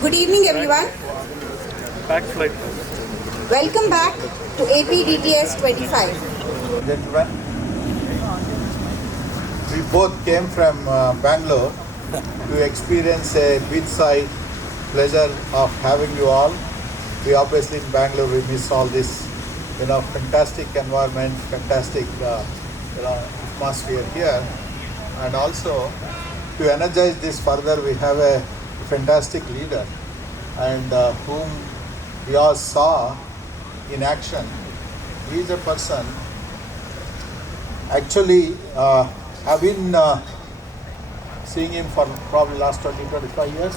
Good evening, everyone. Backflight. Welcome back to APDTS25. Gentlemen, we both came from Bangalore to experience a beachside pleasure of having you all. We obviously in Bangalore we miss all this, fantastic environment, fantastic, atmosphere here, and also to energize this further, we have a fantastic leader, and whom we all saw in action. He is a person. Actually, I've been seeing him for probably last 20-25 years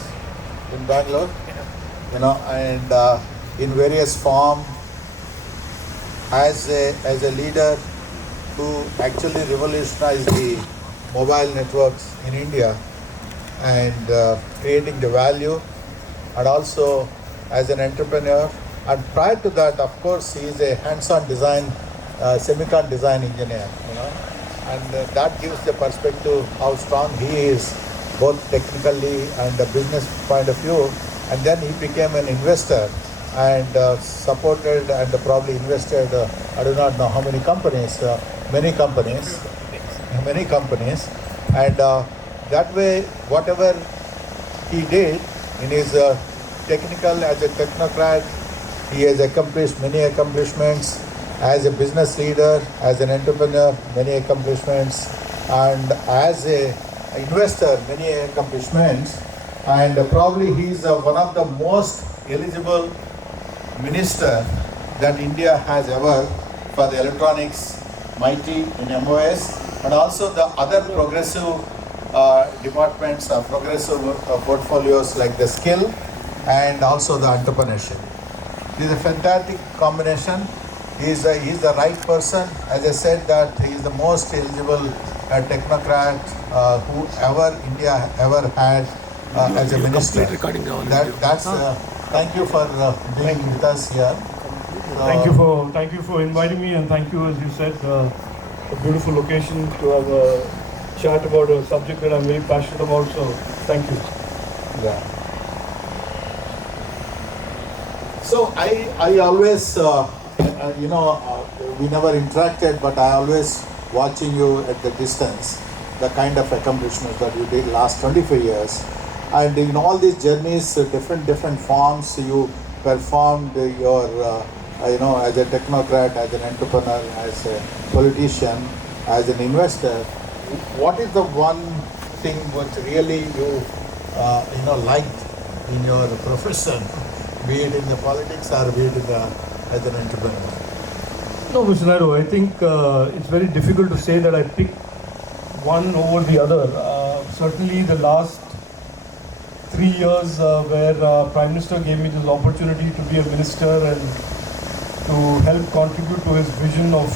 in Bangalore, and in various form as a leader who actually revolutionized the mobile networks in India and creating the value, and also as an entrepreneur. And prior to that, of course, he is a hands-on design, semiconductor design engineer, and that gives the perspective how strong he is, both technically and the business point of view. And then he became an investor and supported and probably invested, I do not know how many companies, many companies, and that way, whatever he did in his technical, as a technocrat, he has accomplished many accomplishments. As a business leader, as an entrepreneur, many accomplishments, and as a investor, many accomplishments. And probably he is one of the most eligible minister that India has ever for the electronics, mighty in MOS, and also the other progressive departments, progressive portfolios like the skill and also the entrepreneurship. This is a fantastic combination. He is the right person. As I said, that he is the most eligible technocrat who India ever had as a minister. Thank you for being with us here. Thank you for inviting me, and thank you, as you said, a beautiful location to have a chat about a subject that I'm very passionate about. So thank you. Yeah. So I always, we never interacted, but I always watching you at the distance, the kind of accomplishments that you did last 25 years. And in all these journeys, different forms, you performed your, as a technocrat, as an entrepreneur, as a politician, as an investor. What is the one thing which really you, liked in your profession, be it in the politics or be it as an entrepreneur? No, Mr. Naidu, I think it's very difficult to say that I picked one over the other. Certainly the last 3 years where Prime Minister gave me this opportunity to be a minister and to help contribute to his vision of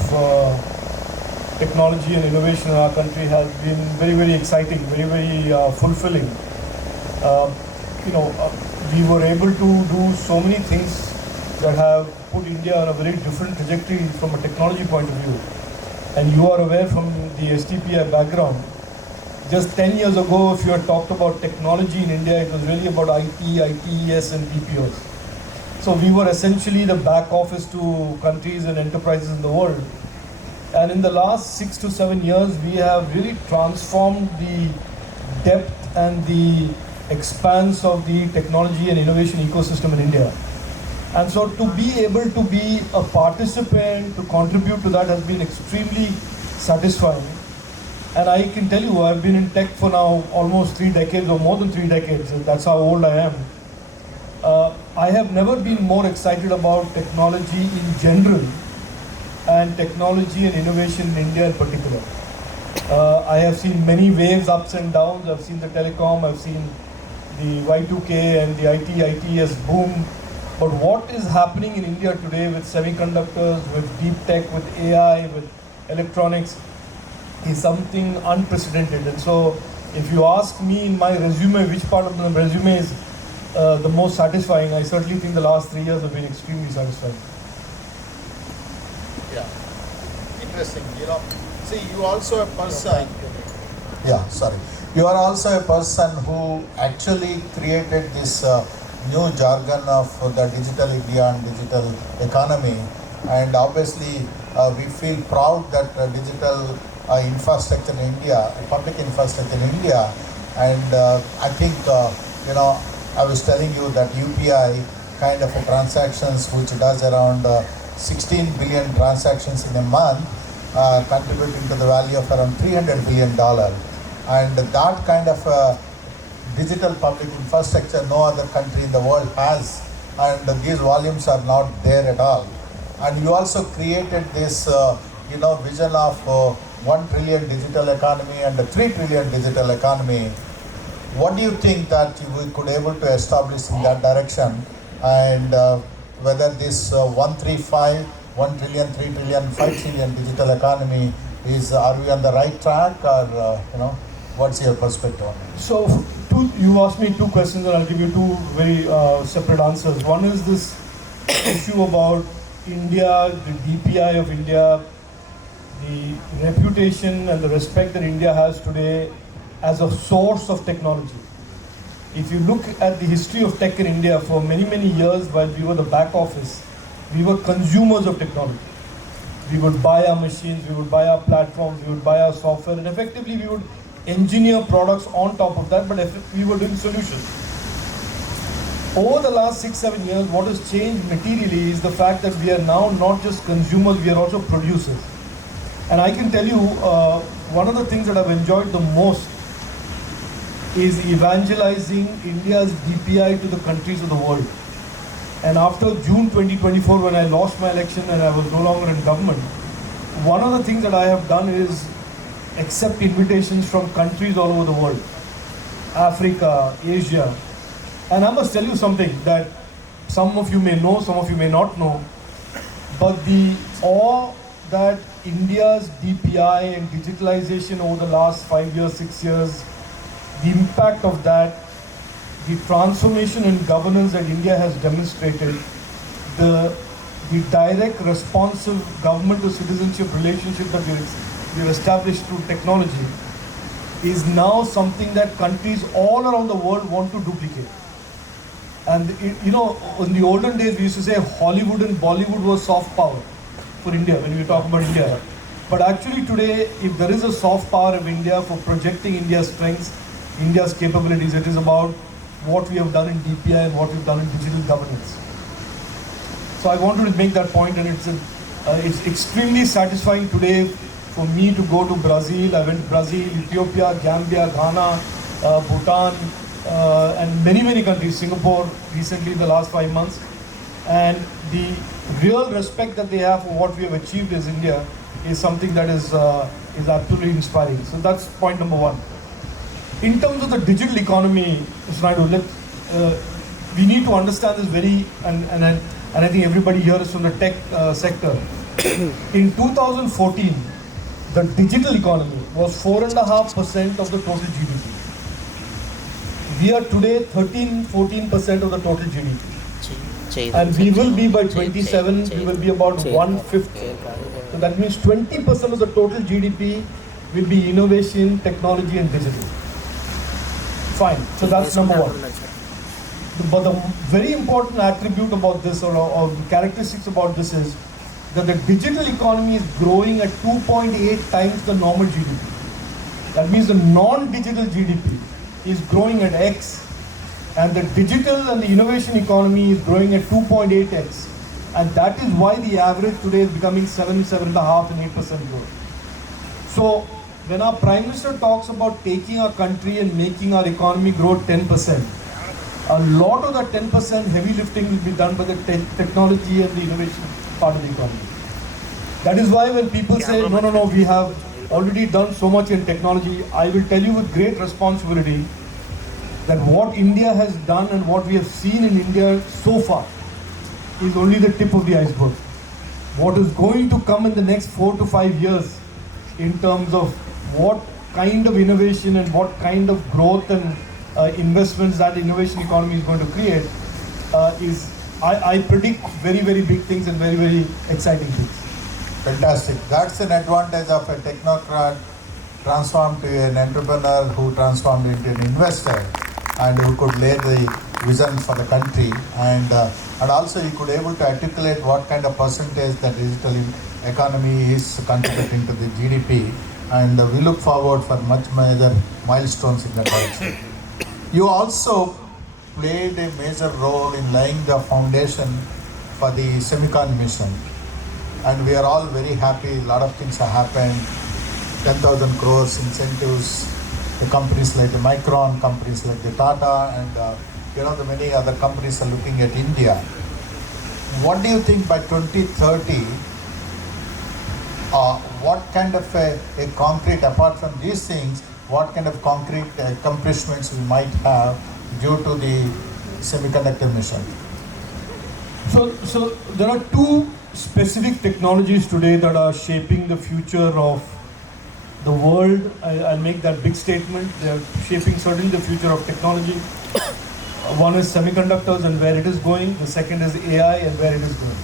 technology and innovation in our country has been very, very exciting, very, very fulfilling. We were able to do so many things that have put India on a very different trajectory from a technology point of view. And you are aware from the STPI background, just 10 years ago, if you had talked about technology in India, it was really about IT, ITES and BPOs. So we were essentially the back office to countries and enterprises in the world. And in the last 6 to 7 years, we have really transformed the depth and the expanse of the technology and innovation ecosystem in India. And so to be able to be a participant, to contribute to that has been extremely satisfying. And I can tell you, I've been in tech for now almost 3 decades or more than 3 decades, and that's how old I am. I have never been more excited about technology in general and technology and innovation in India in particular. I have seen many waves, ups and downs. I've seen the telecom, I've seen the Y2K and the ITES boom. But what is happening in India today with semiconductors, with DeepTech, with AI, with electronics is something unprecedented. And so if you ask me in my resume, which part of the resume is the most satisfying, I certainly think the last 3 years have been extremely satisfying. Yeah, interesting. See, you also a person. Yeah, sorry. You are also a person who actually created this new jargon of the digital India and digital economy. And obviously, we feel proud that digital infrastructure in India, public infrastructure in India, and I think, I was telling you that UPI kind of a transactions, which does around 16 billion transactions in a month, contributing to the value of around $300 billion. And that kind of digital public infrastructure no other country in the world has, and these volumes are not there at all. And you also created this vision of 1 trillion digital economy and a 3 trillion digital economy. What do you think that we could able to establish in that direction, and whether this 135, 1 trillion, 3 trillion, 5 trillion digital economy are we on the right track, or what's your perspective on it? So, you asked me two questions, and I'll give you two very separate answers. One is this issue about India, the DPI of India, the reputation and the respect that India has today as a source of technology. If you look at the history of tech in India, for many, many years while we were the back office, we were consumers of technology. We would buy our machines, we would buy our platforms, we would buy our software, and effectively we would engineer products on top of that, but we were doing solutions. Over the last 6-7 years, what has changed materially is the fact that we are now not just consumers, we are also producers. And I can tell you, one of the things that I've enjoyed the most is evangelizing India's DPI to the countries of the world. And after June 2024, when I lost my election and I was no longer in government, one of the things that I have done is accept invitations from countries all over the world, Africa, Asia. And I must tell you something that some of you may know, some of you may not know, but the awe that India's DPI and digitalization over the last 5 years, 6 years, the impact of that, the transformation in governance that India has demonstrated, the direct responsive government to citizenship relationship that we've established through technology is now something that countries all around the world want to duplicate. And in the olden days we used to say Hollywood and Bollywood was soft power for India when we talk about India. But actually today, if there is a soft power of India for projecting India's strengths, India's capabilities, it is about what we have done in DPI and what we've done in digital governance. So I wanted to make that point, and it's extremely satisfying today for me to go to Brazil. I went to Brazil, Ethiopia, Gambia, Ghana, Bhutan, and many, many countries, Singapore recently in the last 5 months. And the real respect that they have for what we have achieved as India is something that is absolutely inspiring. So that's point number one. In terms of the digital economy, Mr. Naidu, we need to understand this and I think everybody here is from the tech sector. In 2014, the digital economy was 4.5% of the total GDP. We are today 13-14% of the total GDP. And we will be by 27, we will be about 1/5. So that means 20% of the total GDP will be innovation, technology and digital. Fine, so that's number one. But the very important attribute about this or characteristics about this is that the digital economy is growing at 2.8 times the normal GDP. That means the non-digital GDP is growing at X, and the digital and the innovation economy is growing at 2.8x. And that is why the average today is becoming 7.5 and 8% growth. So when our Prime Minister talks about taking our country and making our economy grow 10%, a lot of that 10% heavy lifting will be done by the technology and the innovation part of the economy. That is why when people say, no, we have already done so much in technology, I will tell you with great responsibility that what India has done and what we have seen in India so far is only the tip of the iceberg. What is going to come in the next 4 to 5 years in terms of what kind of innovation and what kind of growth and investments that innovation economy is going to create I predict very, very big things and very, very exciting things. Fantastic. That's an advantage of a technocrat transformed to an entrepreneur who transformed into an investor and who could lay the vision for the country, and also you could able to articulate what kind of percentage the digital economy is contributing to the GDP, and we look forward for much major milestones in that direction. You also played a major role in laying the foundation for the Semiconductor Mission, and we are all very happy. A lot of things have happened. 10,000 crores incentives to companies like the Micron, companies like the Tata, and the many other companies are looking at India. What do you think by 2030? What kind of a concrete, apart from these things, what kind of concrete accomplishments we might have due to the semiconductor mission? So there are two specific technologies today that are shaping the future of the world. I'll make that big statement. They are shaping certainly the future of technology. One is semiconductors and where it is going. The second is AI and where it is going.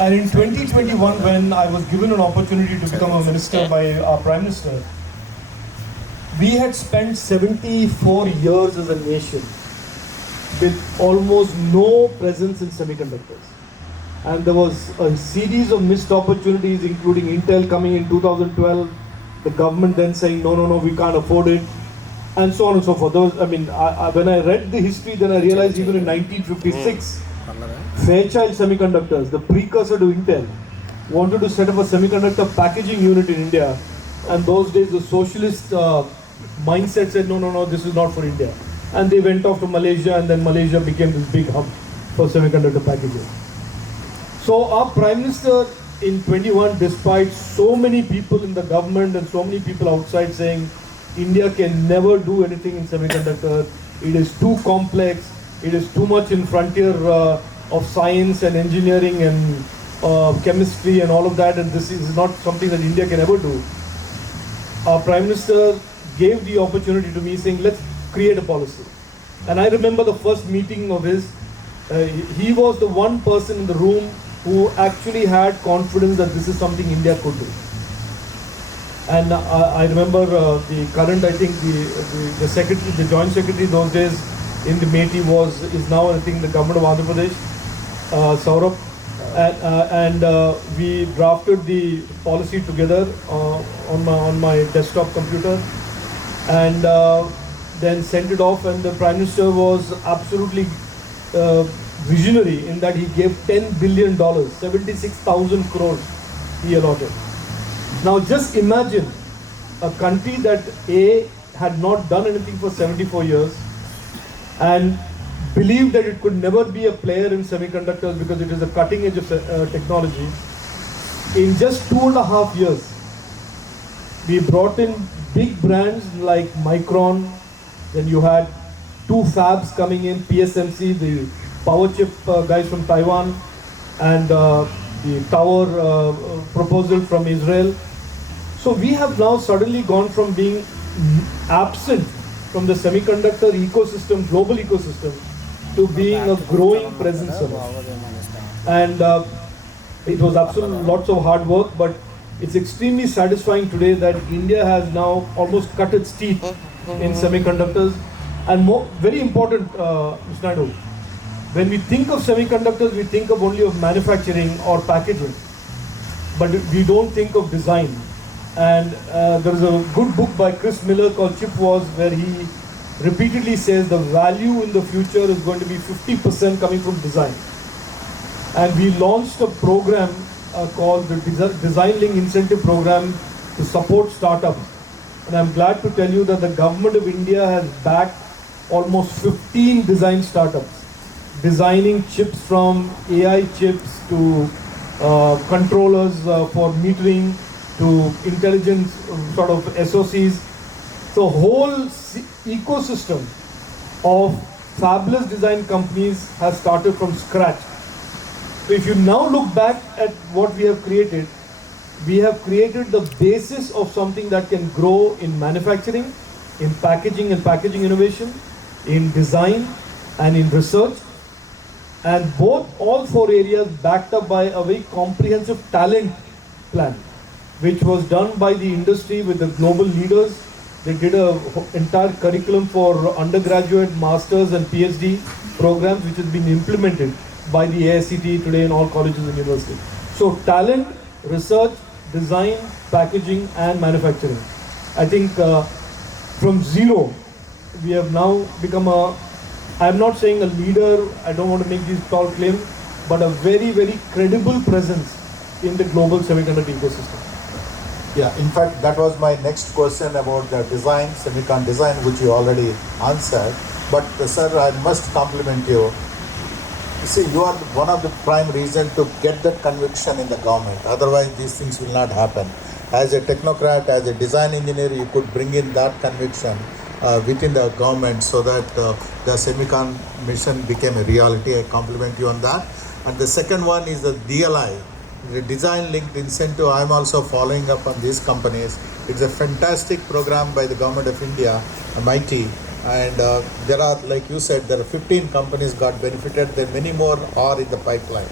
And in 2021, when I was given an opportunity to become a minister by our Prime Minister, we had spent 74 years as a nation with almost no presence in semiconductors. And there was a series of missed opportunities, including Intel coming in 2012, the government then saying, no, we can't afford it, and so on and so forth. When I read the history, then I realized even in 1956, Fairchild Semiconductors, the precursor to Intel, wanted to set up a semiconductor packaging unit in India. And those days, the socialist mindset said, no, this is not for India. And they went off to Malaysia, and then Malaysia became this big hub for semiconductor packaging. So our Prime Minister in 21, despite so many people in the government and so many people outside saying India can never do anything in semiconductor, it is too complex, it is too much in frontier of science and engineering and chemistry and all of that, and this is not something that India can ever do. Our Prime Minister gave the opportunity to me saying, let's create a policy. And I remember the first meeting of his, he was the one person in the room who actually had confidence that this is something India could do. And I remember the current, I think the secretary, the joint secretary those days in the MeitY is now, I think, the government of Andhra Pradesh, Saurabh. And we drafted the policy together on my desktop computer, and then sent it off, and the Prime Minister was absolutely visionary in that he gave $10 billion, 76,000 crores he allotted. Now just imagine a country that had not done anything for 74 years and believed that it could never be a player in semiconductors because it is a cutting edge of technology. In just 2.5 years, we brought in big brands like Micron, then you had 2 fabs coming in, PSMC, the power chip guys from Taiwan, and the tower proposal from Israel. So we have now suddenly gone from being absent from the semiconductor ecosystem, global ecosystem, to being a growing presence of it. And it was absolutely lots of hard work, but it's extremely satisfying today that India has now almost cut its teeth in semiconductors. And very important, Mr. Naidu, when we think of semiconductors, we think of only of manufacturing or packaging, but we don't think of design. And there is a good book by Chris Miller called Chip Wars, where he repeatedly says the value in the future is going to be 50% coming from design. And we launched a program called the Design Link Incentive Program to support startups. And I'm glad to tell you that the government of India has backed almost 15 design startups, designing chips from AI chips to controllers for metering to intelligent sort of SOCs. So whole ecosystem of fabulous design companies has started from scratch. So if you now look back at what we have created the basis of something that can grow in manufacturing, in packaging and packaging innovation, in design and in research, and all 4 areas backed up by a very comprehensive talent plan, which was done by the industry with the global leaders They did a entire curriculum for undergraduate, masters and PhD programs which has been implemented by the AICTE today in all colleges and universities. So talent, research, design, packaging and manufacturing. I think from zero, we have now become I'm not saying a leader, I don't want to make these tall claims, but a very, very credible presence in the global semiconductor ecosystem. Yeah, in fact, that was my next question about the design, semicon design, which you already answered. But sir, I must compliment you. You see, you are one of the prime reasons to get that conviction in the government. Otherwise, these things will not happen. As a technocrat, as a design engineer, you could bring in that conviction within the government so that the Semicon mission became a reality. I compliment you on that. And the second one is the DLI, the design linked incentive. I'm also following up on these companies. It's a fantastic program by the government of India, MIT. And there are, like you said, there are 15 companies got benefited. There many more are in the pipeline.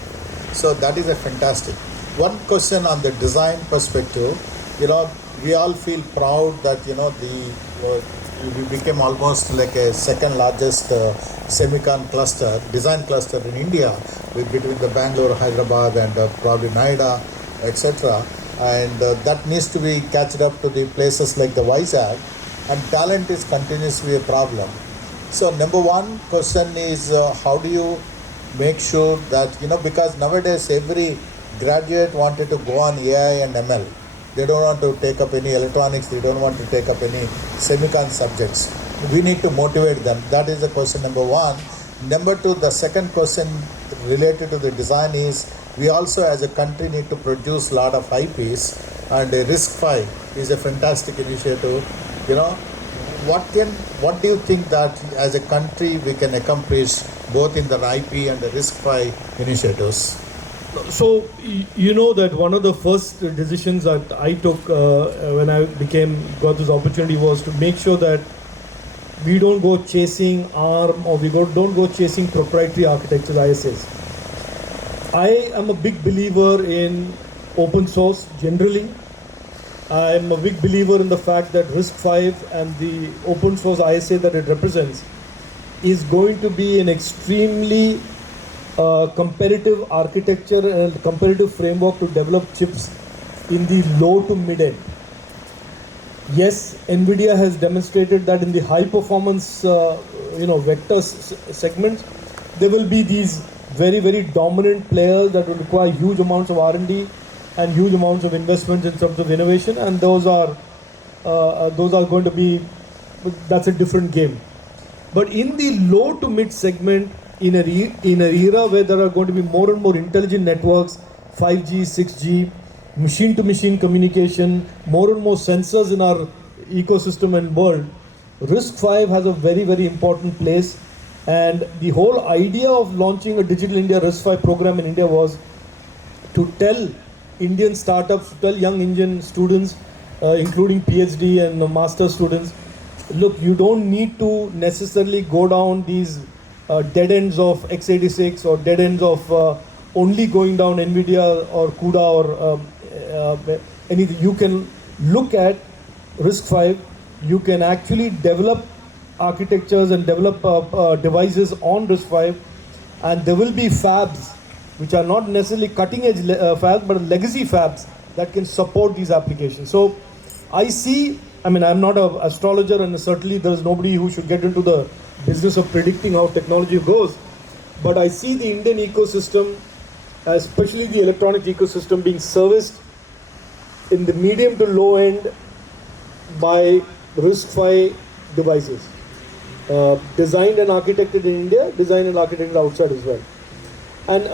So that is a fantastic. One question on the design perspective, we all feel proud that, we became almost like a second largest semicon cluster, design cluster in India, between the Bangalore, Hyderabad and probably Naidu, etc. And that needs to be catched up to the places like the Vizag, and talent is continuously a problem. So number one question is how do you make sure that, because nowadays every graduate wanted to go on AI and ML. They don't want to take up any electronics, they don't want to take up any semicon subjects. We need to motivate them. That is the question number one. Number two, the second question related to the design is, we also as a country need to produce a lot of IPs, and RISC-V is a fantastic initiative. What do you think that as a country we can accomplish both in the IP and the RISC-V initiatives? So, you know that one of the first decisions that I took when I got this opportunity was to make sure that we don't go chasing ARM or don't go chasing proprietary architectures, ISAs. I am a big believer in open source generally. I am a big believer in the fact that RISC-V and the open source ISA that it represents is going to be an extremely competitive architecture and competitive framework to develop chips in the low to mid end. Yes, NVIDIA has demonstrated that in the high performance vector segments, there will be these very, very dominant players that will require huge amounts of R&D and huge amounts of investments in terms of innovation, and those are going to be, that's a different game. But in the low to mid segment, in an era where there are going to be more and more intelligent networks, 5G, 6G, machine-to-machine communication, more and more sensors in our ecosystem and world, RISC-V has a very, very important place. And the whole idea of launching a Digital India RISC-V program in India was to tell Indian startups, to tell young Indian students, including PhD and master students, look, you don't need to necessarily go down these dead ends of x86 or dead ends of only going down NVIDIA or CUDA or anything. You can look at RISC-V, you can actually develop architectures and develop devices on RISC-V, and there will be fabs which are not necessarily cutting edge fabs but legacy fabs that can support these applications. So I'm not an astrologer, and certainly there is nobody who should get into the business of predicting how technology goes, but I see the Indian ecosystem, especially the electronic ecosystem, being serviced in the medium to low end by RISC-V devices, designed and architected in India, designed and architected outside as well. And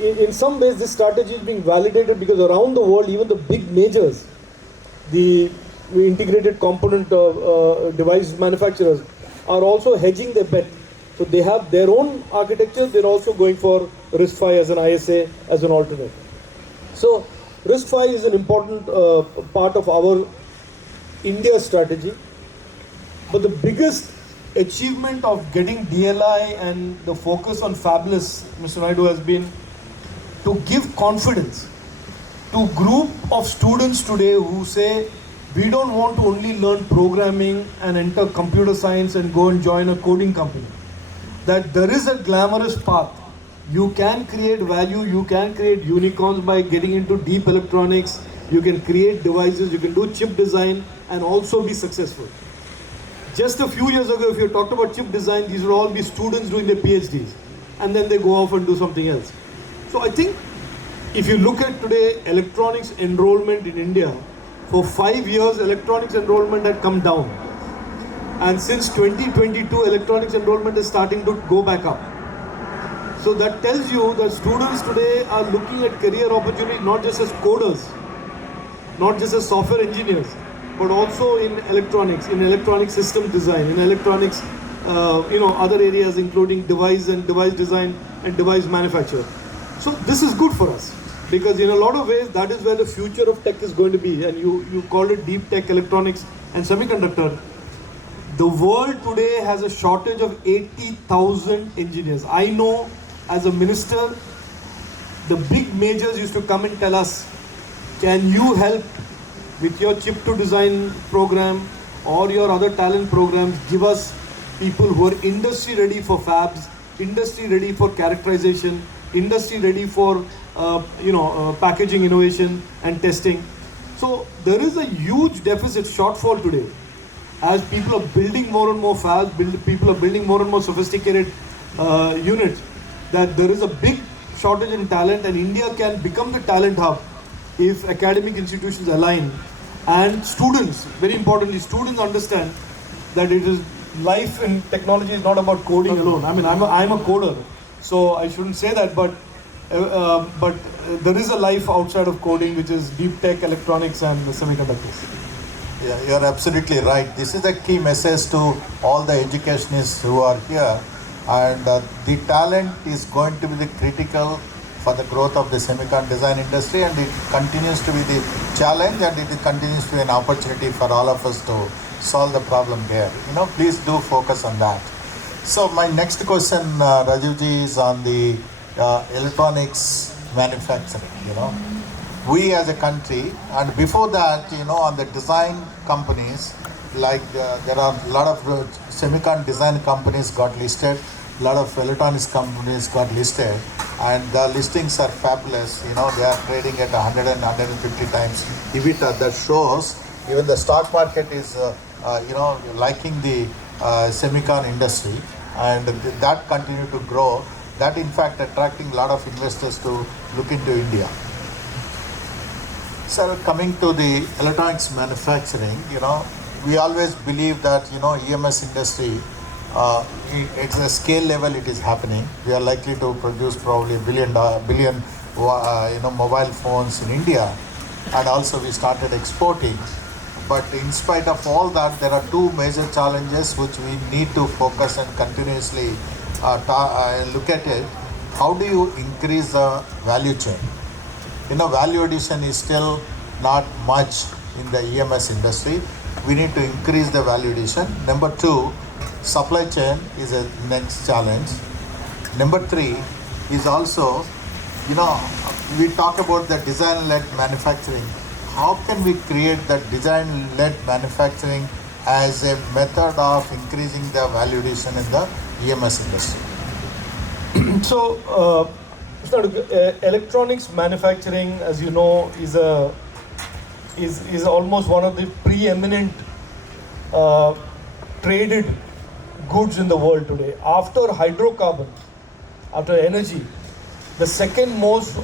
in some ways this strategy is being validated because around the world, even the big majors, the integrated component device manufacturers are also hedging their bet. So they have their own architecture, they're also going for RISC-V as an ISA, as an alternate. So RISC-V is an important part of our India strategy. But the biggest achievement of getting DLI and the focus on fabless, Mr. Naidu, has been to give confidence to a group of students today who say we don't want to only learn programming and enter computer science and go and join a coding company. That there is a glamorous path. You can create value, you can create unicorns by getting into deep electronics, you can create devices, you can do chip design and also be successful. Just a few years ago, if you talked about chip design, these would all be students doing their PhDs and then they go off and do something else. So I think if you look at today electronics enrollment in India, for 5 years electronics enrollment had come down. And since 2022, electronics enrollment is starting to go back up. So that tells you that students today are looking at career opportunities not just as coders, not just as software engineers, but also in electronics, in electronic system design, in electronics, other areas including device and device design and device manufacture. So this is good for us because in a lot of ways that is where the future of tech is going to be. And you called it deep tech, electronics and semiconductor. The world today has a shortage of 80,000 engineers. I know as a minister, the big majors used to come and tell us, can you help with your chip to design program or your other talent programs, give us people who are industry ready for fabs, industry ready for characterization, industry ready for packaging innovation and testing. So there is a huge deficit shortfall today. As people are building more and more fabs, people are building more and more sophisticated units, that there is a big shortage in talent, and India can become the talent hub if academic institutions align and students, very importantly, students understand that it is life in technology is not about coding alone. I mean, I'm a coder, so I shouldn't say that, but there is a life outside of coding, which is deep tech, electronics, and semiconductors. Yeah, you're absolutely right. This is the key message to all the educationists who are here. And the talent is going to be the critical for the growth of the semiconductor design industry, and it continues to be the challenge, and it continues to be an opportunity for all of us to solve the problem there. Please do focus on that. So my next question, Rajivji, is on the electronics manufacturing. We as a country, and before that, on the design companies, like there are a lot of semiconductor design companies got listed, a lot of electronics companies got listed, and the listings are fabulous. They are trading at 100 and 150 times EBITDA. That shows even the stock market is liking the semicon industry, and that continue to grow. That in fact attracting a lot of investors to look into India. So coming to the electronics manufacturing, we always believe that EMS industry, it's a scale level it is happening. We are likely to produce probably billion mobile phones in India, and also we started exporting. But in spite of all that, there are two major challenges which we need to focus and continuously look at it. How do you increase the value chain? Value addition is still not much in the EMS industry. We need to increase the value addition. Number two, supply chain is a next challenge. Number three is also, we talk about the design-led manufacturing. How can we create that design-led manufacturing as a method of increasing the value addition in the EMS industry? So, electronics manufacturing, as you know, is almost one of the preeminent traded goods in the world today. After hydrocarbons, after energy, the second most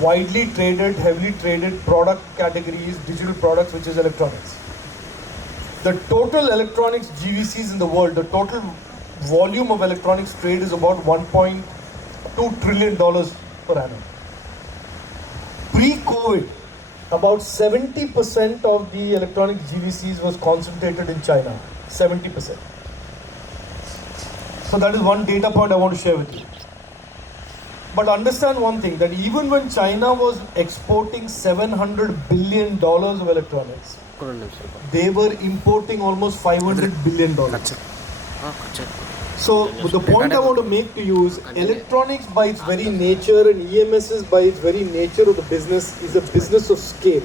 widely traded, heavily traded product category is digital products, which is electronics. The total electronics GVCs in the world, the total volume of electronics trade is about $1.2 trillion per annum. Pre-COVID, about 70% of the electronic GVCs was concentrated in China. 70%. So that is one data point I want to share with you. But understand one thing, that even when China was exporting $700 billion of electronics, they were importing almost $500 billion. So the point I want to make to you is electronics by its very nature and EMSs by its very nature of the business is a business of scale.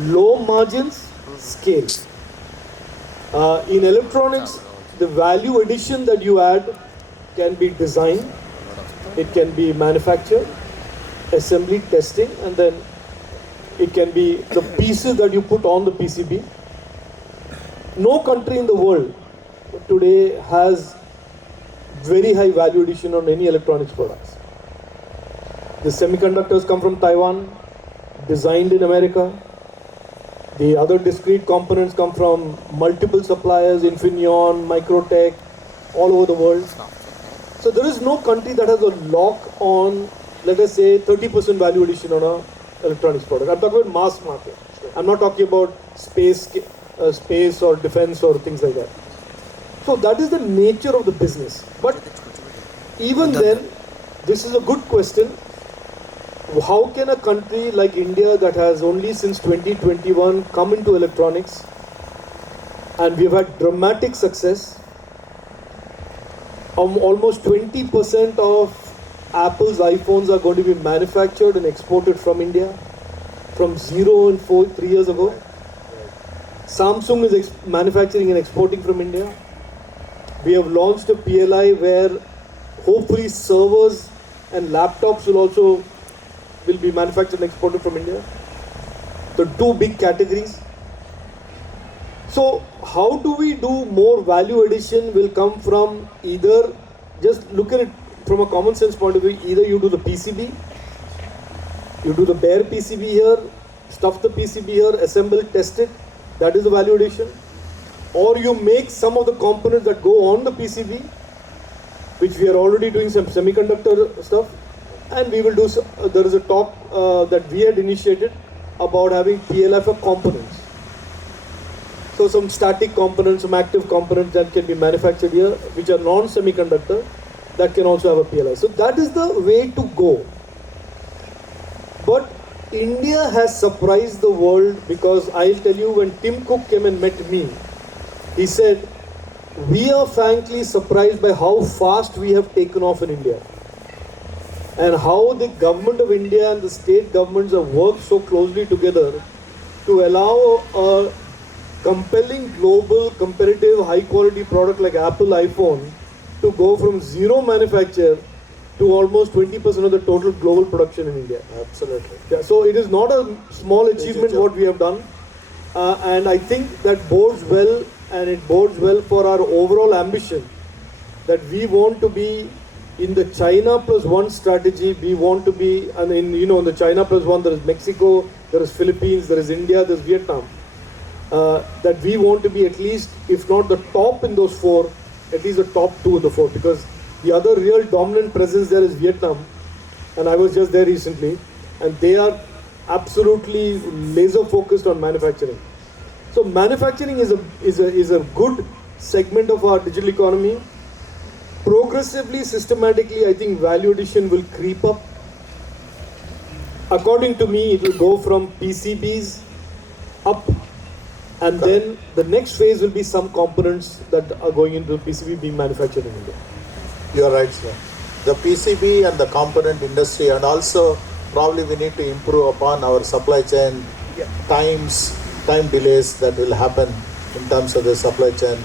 low margins, scale. In electronics, the value addition that you add can be design, it can be manufacture, assembly, testing, and then it can be the pieces that you put on the PCB. No country in the world today has very high value addition on any electronics products. The semiconductors come from Taiwan, designed in America. The other discrete components come from multiple suppliers, Infineon, Microtech, all over the world. So there is no country that has a lock on, let us say, 30% value addition on a electronics product. I'm talking about mass market. I'm not talking about space or defense or things like that. So that is the nature of the business. But even then, this is a good question. How can a country like India that has only since 2021 come into electronics, and we've had dramatic success, almost 20% of Apple's iPhones are going to be manufactured and exported from India, from 0 and 3 years ago. Samsung is manufacturing and exporting from India. We have launched a PLI where hopefully servers and laptops will be manufactured and exported from India. The two big categories. So how do we do more value addition will come from either, just look at it from a common sense point of view, either you do the PCB, you do the bare PCB here, stuff the PCB here, assemble, test it, that is the value addition. Or you make some of the components that go on the PCB, which we are already doing some semiconductor stuff, and we will do, there is a talk that we had initiated about having PLI for components. So some static components, some active components that can be manufactured here, which are non-semiconductor, that can also have a PLI. So that is the way to go. But India has surprised the world, because I'll tell you, when Tim Cook came and met me, he said, we are frankly surprised by how fast we have taken off in India, and how the government of India and the state governments have worked so closely together to allow a compelling global competitive high quality product like Apple iPhone to go from zero manufacture to almost 20% of the total global production in India. Absolutely. Yeah, so it is not a small achievement what we have done, and I think that bodes well, and it bodes well for our overall ambition that we want to be in the China plus one strategy. We want to be, and in the China plus one, there is Mexico, there is Philippines, there is India, there is Vietnam. That we want to be at least, if not the top in those four, at least the top two of the four, because the other real dominant presence there is Vietnam, and I was just there recently, and they are absolutely laser focused on manufacturing. So manufacturing is a good segment of our digital economy. Progressively, systematically, I think value addition will creep up. According to me, it will go from PCBs up, and then the next phase will be some components that are going into the PCB being manufactured in India. You are right, sir. The PCB and the component industry, and also probably we need to improve upon our supply chain time delays that will happen in terms of the supply chain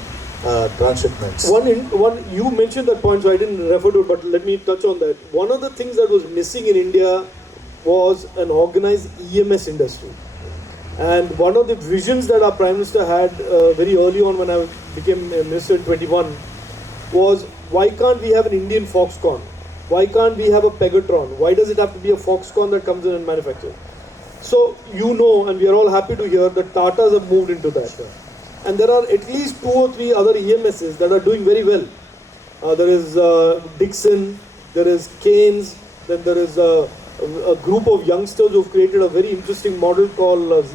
transshipments. One, you mentioned that point, so I didn't refer to it, but let me touch on that. One of the things that was missing in India was an organized EMS industry. And one of the visions that our Prime Minister had very early on when I became Minister in 21 was, why can't we have an Indian Foxconn? Why can't we have a Pegatron? Why does it have to be a Foxconn that comes in and manufactures? So and we are all happy to hear that Tatas have moved into that. Sure. And there are at least 2 or 3 other EMSs that are doing very well. There is Dixon, there is Keynes, then there is a group of youngsters who have created a very interesting model called,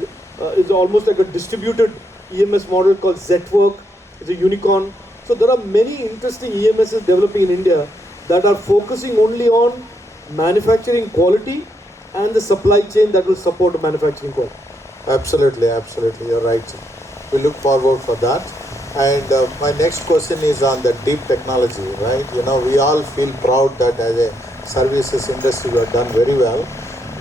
it's almost like a distributed EMS model called Zetwork. It's a unicorn. So there are many interesting EMSs developing in India that are focusing only on manufacturing quality and the supply chain that will support manufacturing quality. Absolutely, you're right. We look forward for that. And my next question is on the deep technology, right? We all feel proud that as a services industry we have done very well.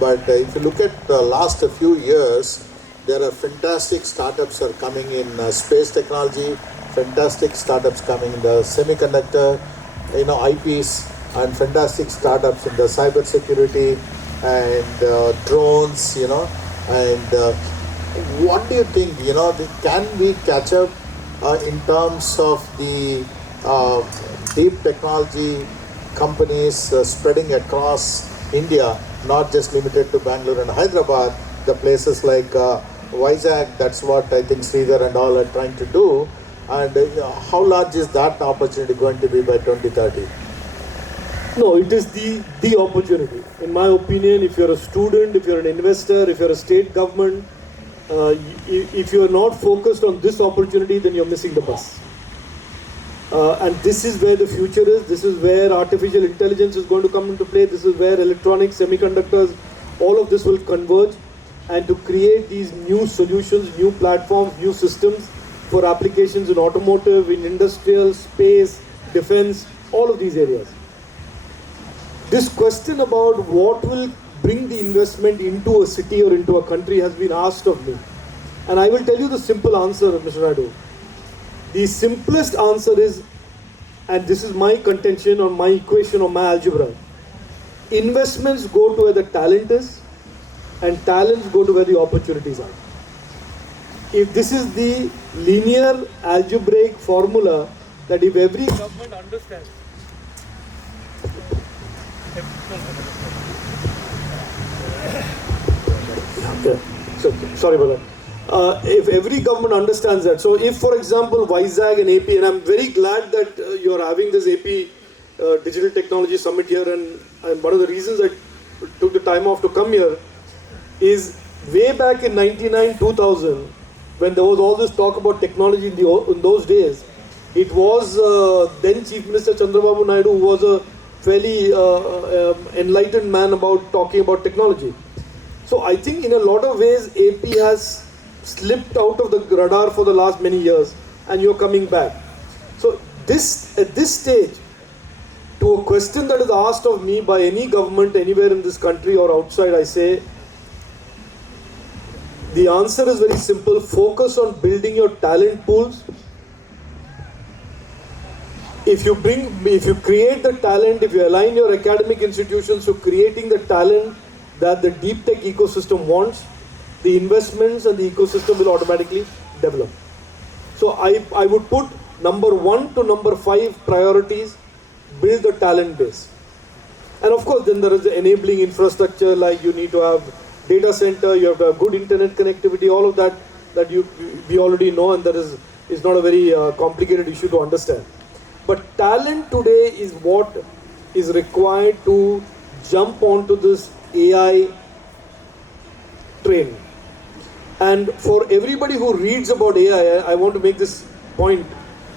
But if you look at the last few years, there are fantastic startups are coming in space technology, fantastic startups coming in the semiconductor, IPs, and fantastic startups in the cyber security and drones, and what do you think, can we catch up in terms of the deep technology companies spreading across India, not just limited to Bangalore and Hyderabad, the places like Vizag, that's what I think Sridhar and all are trying to do. And how large is that opportunity going to be by 2030? No, it is the opportunity. In my opinion, if you're a student, if you're an investor, if you're a state government, if you're not focused on this opportunity, then you're missing the bus. And this is where the future is. This is where artificial intelligence is going to come into play. This is where electronics, semiconductors, all of this will converge, and to create these new solutions, new platforms, new systems for applications in automotive, in industrial, space, defense, all of these areas. This question about what will bring the investment into a city or into a country has been asked of me. And I will tell you the simple answer, Mr. Naidu. The simplest answer is, and this is my contention or my equation or my algebra, investments go to where the talent is and talents go to where the opportunities are. If this is the linear algebraic formula that if every government understands, okay. So, sorry about that. If every government understands that, so if for example Vizag and AP, and I'm very glad that you're having this AP Digital Technology Summit here, and one of the reasons I took the time off to come here is way back in 99-2000, when there was all this talk about technology in those days, it was then Chief Minister Chandrababu Naidu who was a fairly enlightened man about talking about technology. So I think in a lot of ways AP has slipped out of the radar for the last many years, and you're coming back. So at this stage, to a question that is asked of me by any government anywhere in this country or outside, I say the answer is very simple. Focus on building your talent pools. If you create the talent, if you align your academic institutions to creating the talent that the deep tech ecosystem wants, the investments and the ecosystem will automatically develop. So I would put number 1 to number 5 priorities: build the talent base. And of course then there is the enabling infrastructure, like you need to have data center, you have to have good internet connectivity, all of that we already know, and that is not a very complicated issue to understand. But talent today is what is required to jump onto this AI train. And for everybody who reads about AI, I want to make this point,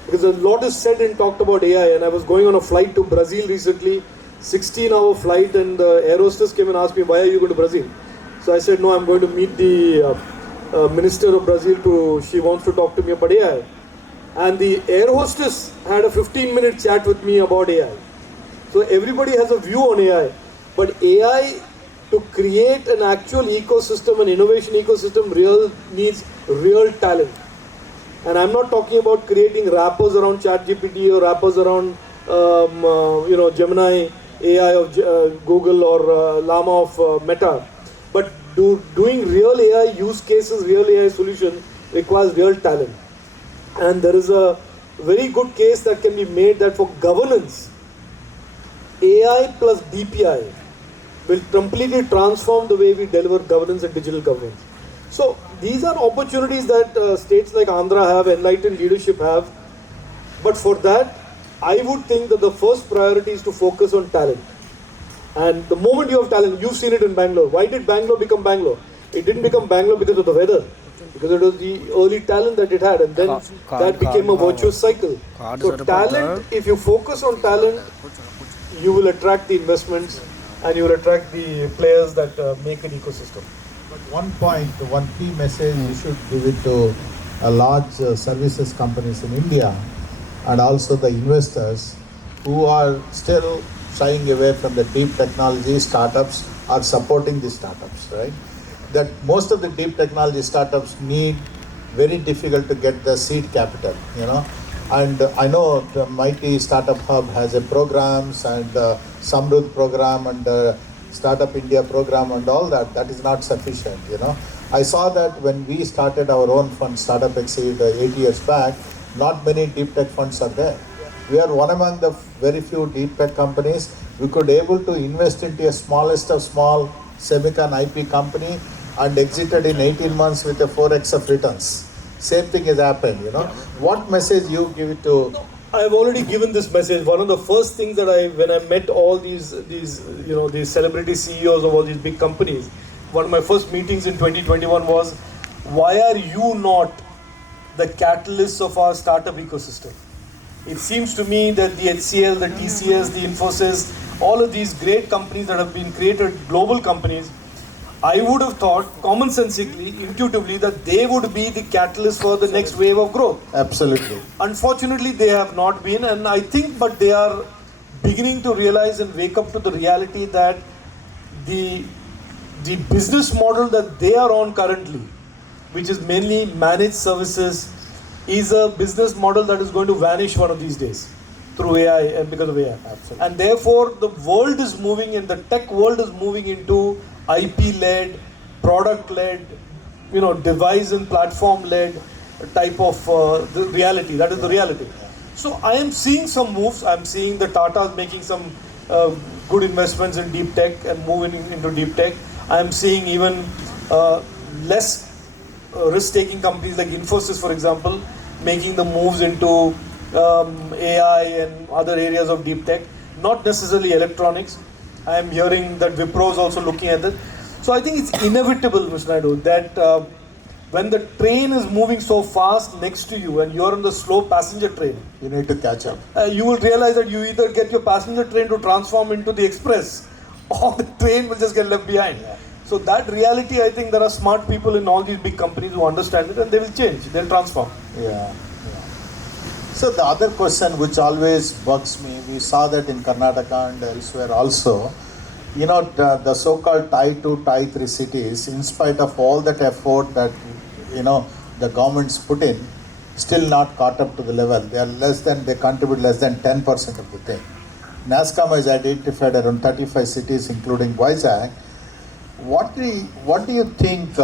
because a lot is said and talked about AI, and I was going on a flight to Brazil recently, 16-hour flight, and the air hostess came and asked me, why are you going to Brazil? So I said, no, I'm going to meet the minister of Brazil, she wants to talk to me about AI. And the air hostess had a 15-minute chat with me about AI. So everybody has a view on AI, but AI, to create an actual ecosystem, an innovation ecosystem, needs real talent. And I'm not talking about creating wrappers around ChatGPT or wrappers around Gemini AI of Google or Llama of Meta. But doing real AI use cases, real AI solution requires real talent. And there is a very good case that can be made that for governance, AI plus DPI will completely transform the way we deliver governance and digital governance. So these are opportunities that states like Andhra have, enlightened leadership have. But for that, I would think that the first priority is to focus on talent. And the moment you have talent, you've seen it in Bangalore. Why did Bangalore become Bangalore? It didn't become Bangalore because of the weather, because it was the early talent that it had, and then that became a virtuous cycle. So talent, if you focus on talent, you will attract the investments and you will attract the players that make an ecosystem. But one key message you should give it to large services companies in India, and also the investors who are still shying away from the deep technology startups or supporting the startups, right? that most of the deep technology startups need very difficult to get the seed capital, And I know the Mighty Startup Hub has a programs and Samrudh program and Startup India program and all that. That is not sufficient, I saw that when we started our own fund, Startup Exceed, 8 years back, not many deep tech funds are there. We are one among the very few deep tech companies. We could able to invest into a smallest of small semicon IP company and exited in 18 months with a 4x of returns. Same thing has happened, What message you give it to? I've already given this message. One of the first things that when I met all these celebrity CEOs of all these big companies, one of my first meetings in 2021 was, why are you not the catalyst of our startup ecosystem? It seems to me that the HCL, the TCS, the Infosys, all of these great companies that have been created, global companies, I would have thought, commonsensically, intuitively, that they would be the catalyst for the next wave of growth. Absolutely. Unfortunately, they have not been, and I think, but they are beginning to realize and wake up to the reality that the business model that they are on currently, which is mainly managed services, is a business model that is going to vanish one of these days through AI and because of AI. Absolutely. And therefore, the world is moving, and the tech world is moving into IP-led, product-led, device and platform-led type of the reality. That is the reality. So I am seeing some moves. I'm seeing the Tatas making some good investments in deep tech and moving into deep tech. I'm seeing even less risk-taking companies like Infosys, for example, making the moves into AI and other areas of deep tech, not necessarily electronics. I am hearing that Wipro is also looking at that. So I think it's inevitable, Mr. Naidu, that when the train is moving so fast next to you and you're on the slow passenger train, You need to catch up. You will realize that you either get your passenger train to transform into the express, or the train will just get left behind. Yeah. So that reality, I think there are smart people in all these big companies who understand it, and they will change, they'll transform. Yeah. So the other question which always bugs me, we saw that in Karnataka and elsewhere also, the so-called Tie 2, Tie 3 cities, in spite of all that effort that, the governments put in, still not caught up to the level. They contribute less than 10% of the thing. NASCOM has identified around 35 cities, including Vizag. What do you think,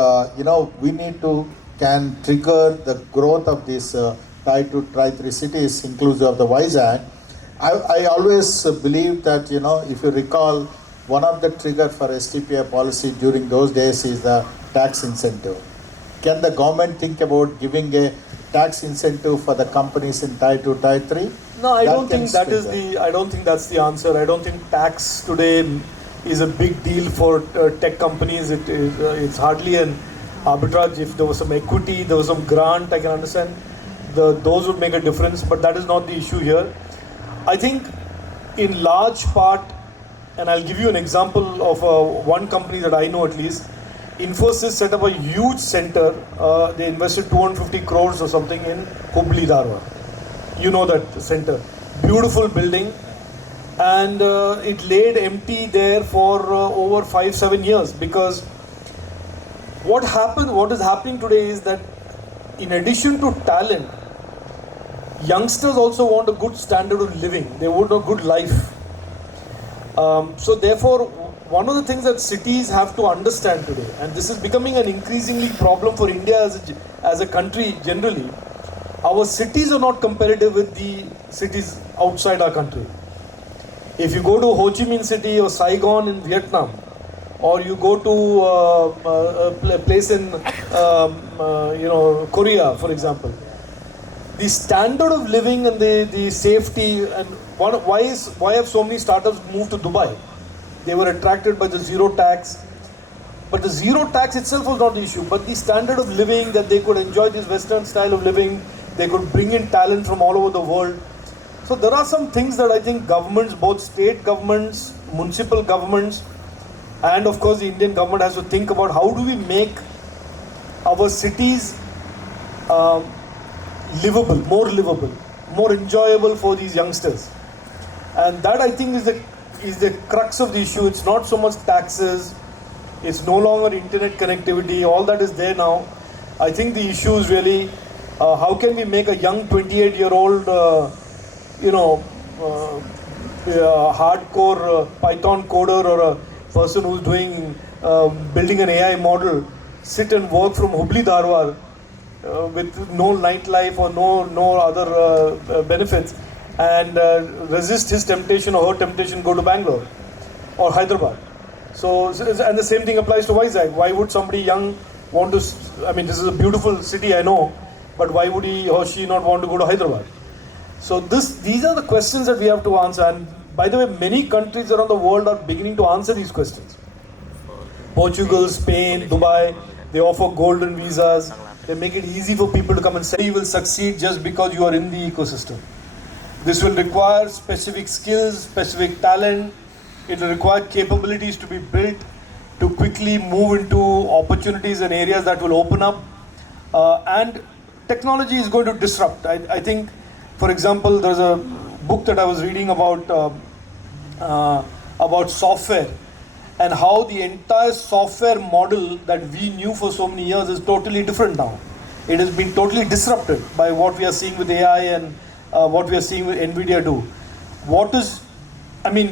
we need to, can trigger the growth of these Tie 2, Tie 3 cities, inclusive of the Vizag? I always believe that, if you recall, one of the trigger for STPI policy during those days is the tax incentive. Can the government think about giving a tax incentive for the companies in Tie 2, Tie 3? No, I don't think I don't think that's the answer. I don't think tax today is a big deal for tech companies. It's hardly an arbitrage. If there was some equity, there was some grant, I can understand. Those would make a difference, but that is not the issue here. I think in large part, and I'll give you an example of one company that I know at least. Infosys set up a huge center. They invested 250 crores or something in Hubli, Dharwad. You know that center. Beautiful building. And it laid empty there for over 5-7 years, because what is happening today is that in addition to talent, youngsters also want a good standard of living. They want a good life. So therefore, one of the things that cities have to understand today, and this is becoming an increasingly problem for India as a country generally, our cities are not competitive with the cities outside our country. If you go to Ho Chi Minh City or Saigon in Vietnam, or you go to a place in Korea, for example, the standard of living and the safety, and why have so many startups moved to Dubai? They were attracted by the zero tax, but the zero tax itself was not the issue, but the standard of living, that they could enjoy this Western style of living, they could bring in talent from all over the world. So there are some things that I think governments, both state governments, municipal governments, and of course the Indian government has to think about how do we make our cities livable, more enjoyable for these youngsters. And that I think is the crux of the issue. It's not so much taxes, It's no longer internet connectivity. All that is there now. I think the issue is really how can we make a young 28-year-old, hardcore Python coder or a person who's doing building an AI model sit and work from Hubli Dharwad with no nightlife or no other benefits, and resist his temptation or her temptation, go to Bangalore or Hyderabad. So, and the same thing applies to Vizag. Why would somebody young want to, I mean, this is a beautiful city, I know, but why would he or she not want to go to Hyderabad? So these are the questions that we have to answer. And by the way, many countries around the world are beginning to answer these questions. Portugal, Spain, Dubai, they offer golden visas. They make it easy for people to come and say you will succeed just because you are in the ecosystem. This will require specific skills, specific talent. It will require capabilities to be built to quickly move into opportunities and areas that will open up. And technology is going to disrupt. I think, for example, there's a book that I was reading about software and how the entire software model that we knew for so many years is totally different now. It has been totally disrupted by what we are seeing with AI and what we are seeing with NVIDIA do.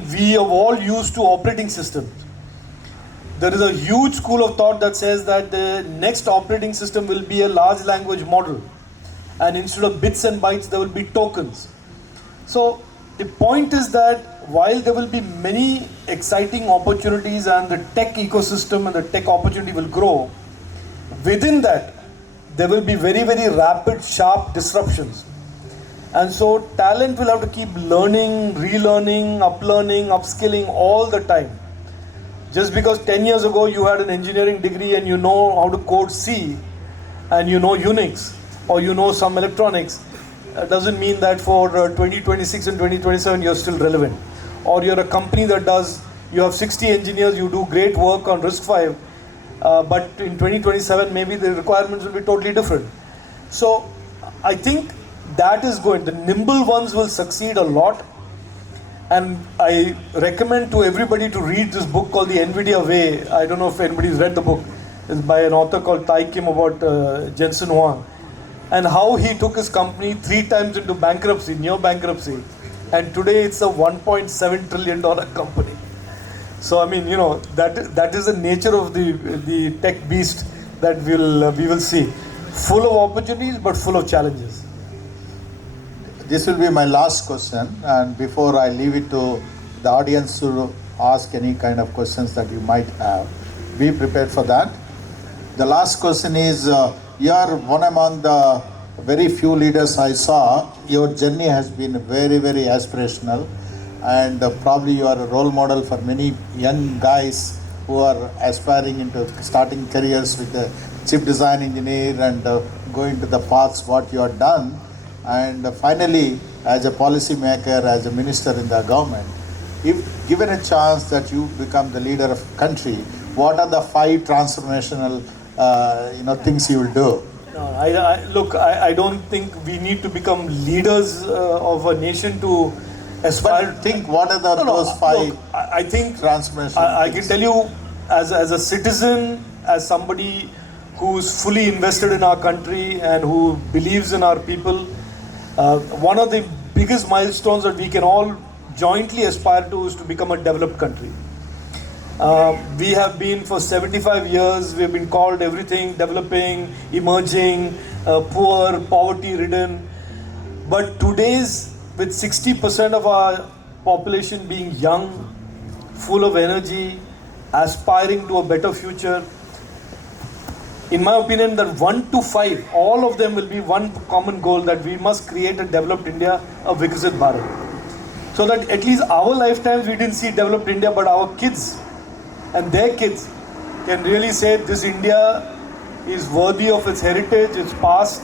We have all used to operating systems. There is a huge school of thought that says that the next operating system will be a large language model. And instead of bits and bytes, there will be tokens. So the point is that while there will be many exciting opportunities and the tech ecosystem and the tech opportunity will grow, within that, there will be very, very rapid, sharp disruptions. And so talent will have to keep learning, relearning, uplearning, upskilling all the time. Just because 10 years ago you had an engineering degree and you know how to code C and you know Unix or you know some electronics, doesn't mean that for 2026 and 2027 you're still relevant. Or you're a company that you have 60 engineers, you do great work on RISC-V, but in 2027 maybe the requirements will be totally different. So I think that is the nimble ones will succeed a lot. And I recommend to everybody to read this book called The NVIDIA Way. I don't know if anybody's read the book. It's by an author called Tai Kim about Jensen Huang. And how he took his company 3 times into bankruptcy, near bankruptcy. And today it's a $1.7 trillion company. So that is the nature of the tech beast that we will see. Full of opportunities but full of challenges. This will be my last question, and before I leave it to the audience to ask any kind of questions that you might have, be prepared for that. The last question is, you are one among the very few leaders I saw. Your journey has been very, very aspirational, and probably you are a role model for many young guys who are aspiring into starting careers with a chip design engineer and going to the paths what you have done. And finally, as a policy maker, as a minister in the government, if given a chance that you become the leader of a country, what are the 5 transformational things you will do? No, I don't think we need to become leaders of a nation to aspire. But think what are those 5 look, I think transformational I can tell you as a citizen, as somebody who's fully invested in our country and who believes in our people, one of the biggest milestones that we can all jointly aspire to is to become a developed country. We have been for 75 years, we have been called everything, developing, emerging, poor, poverty-ridden. But today's, with 60% of our population being young, full of energy, aspiring to a better future, in my opinion, that 1 to 5, all of them will be one common goal, that we must create a developed India, a Viksit Bharat. So that at least our lifetimes we didn't see developed India, but our kids and their kids can really say this India is worthy of its heritage, its past.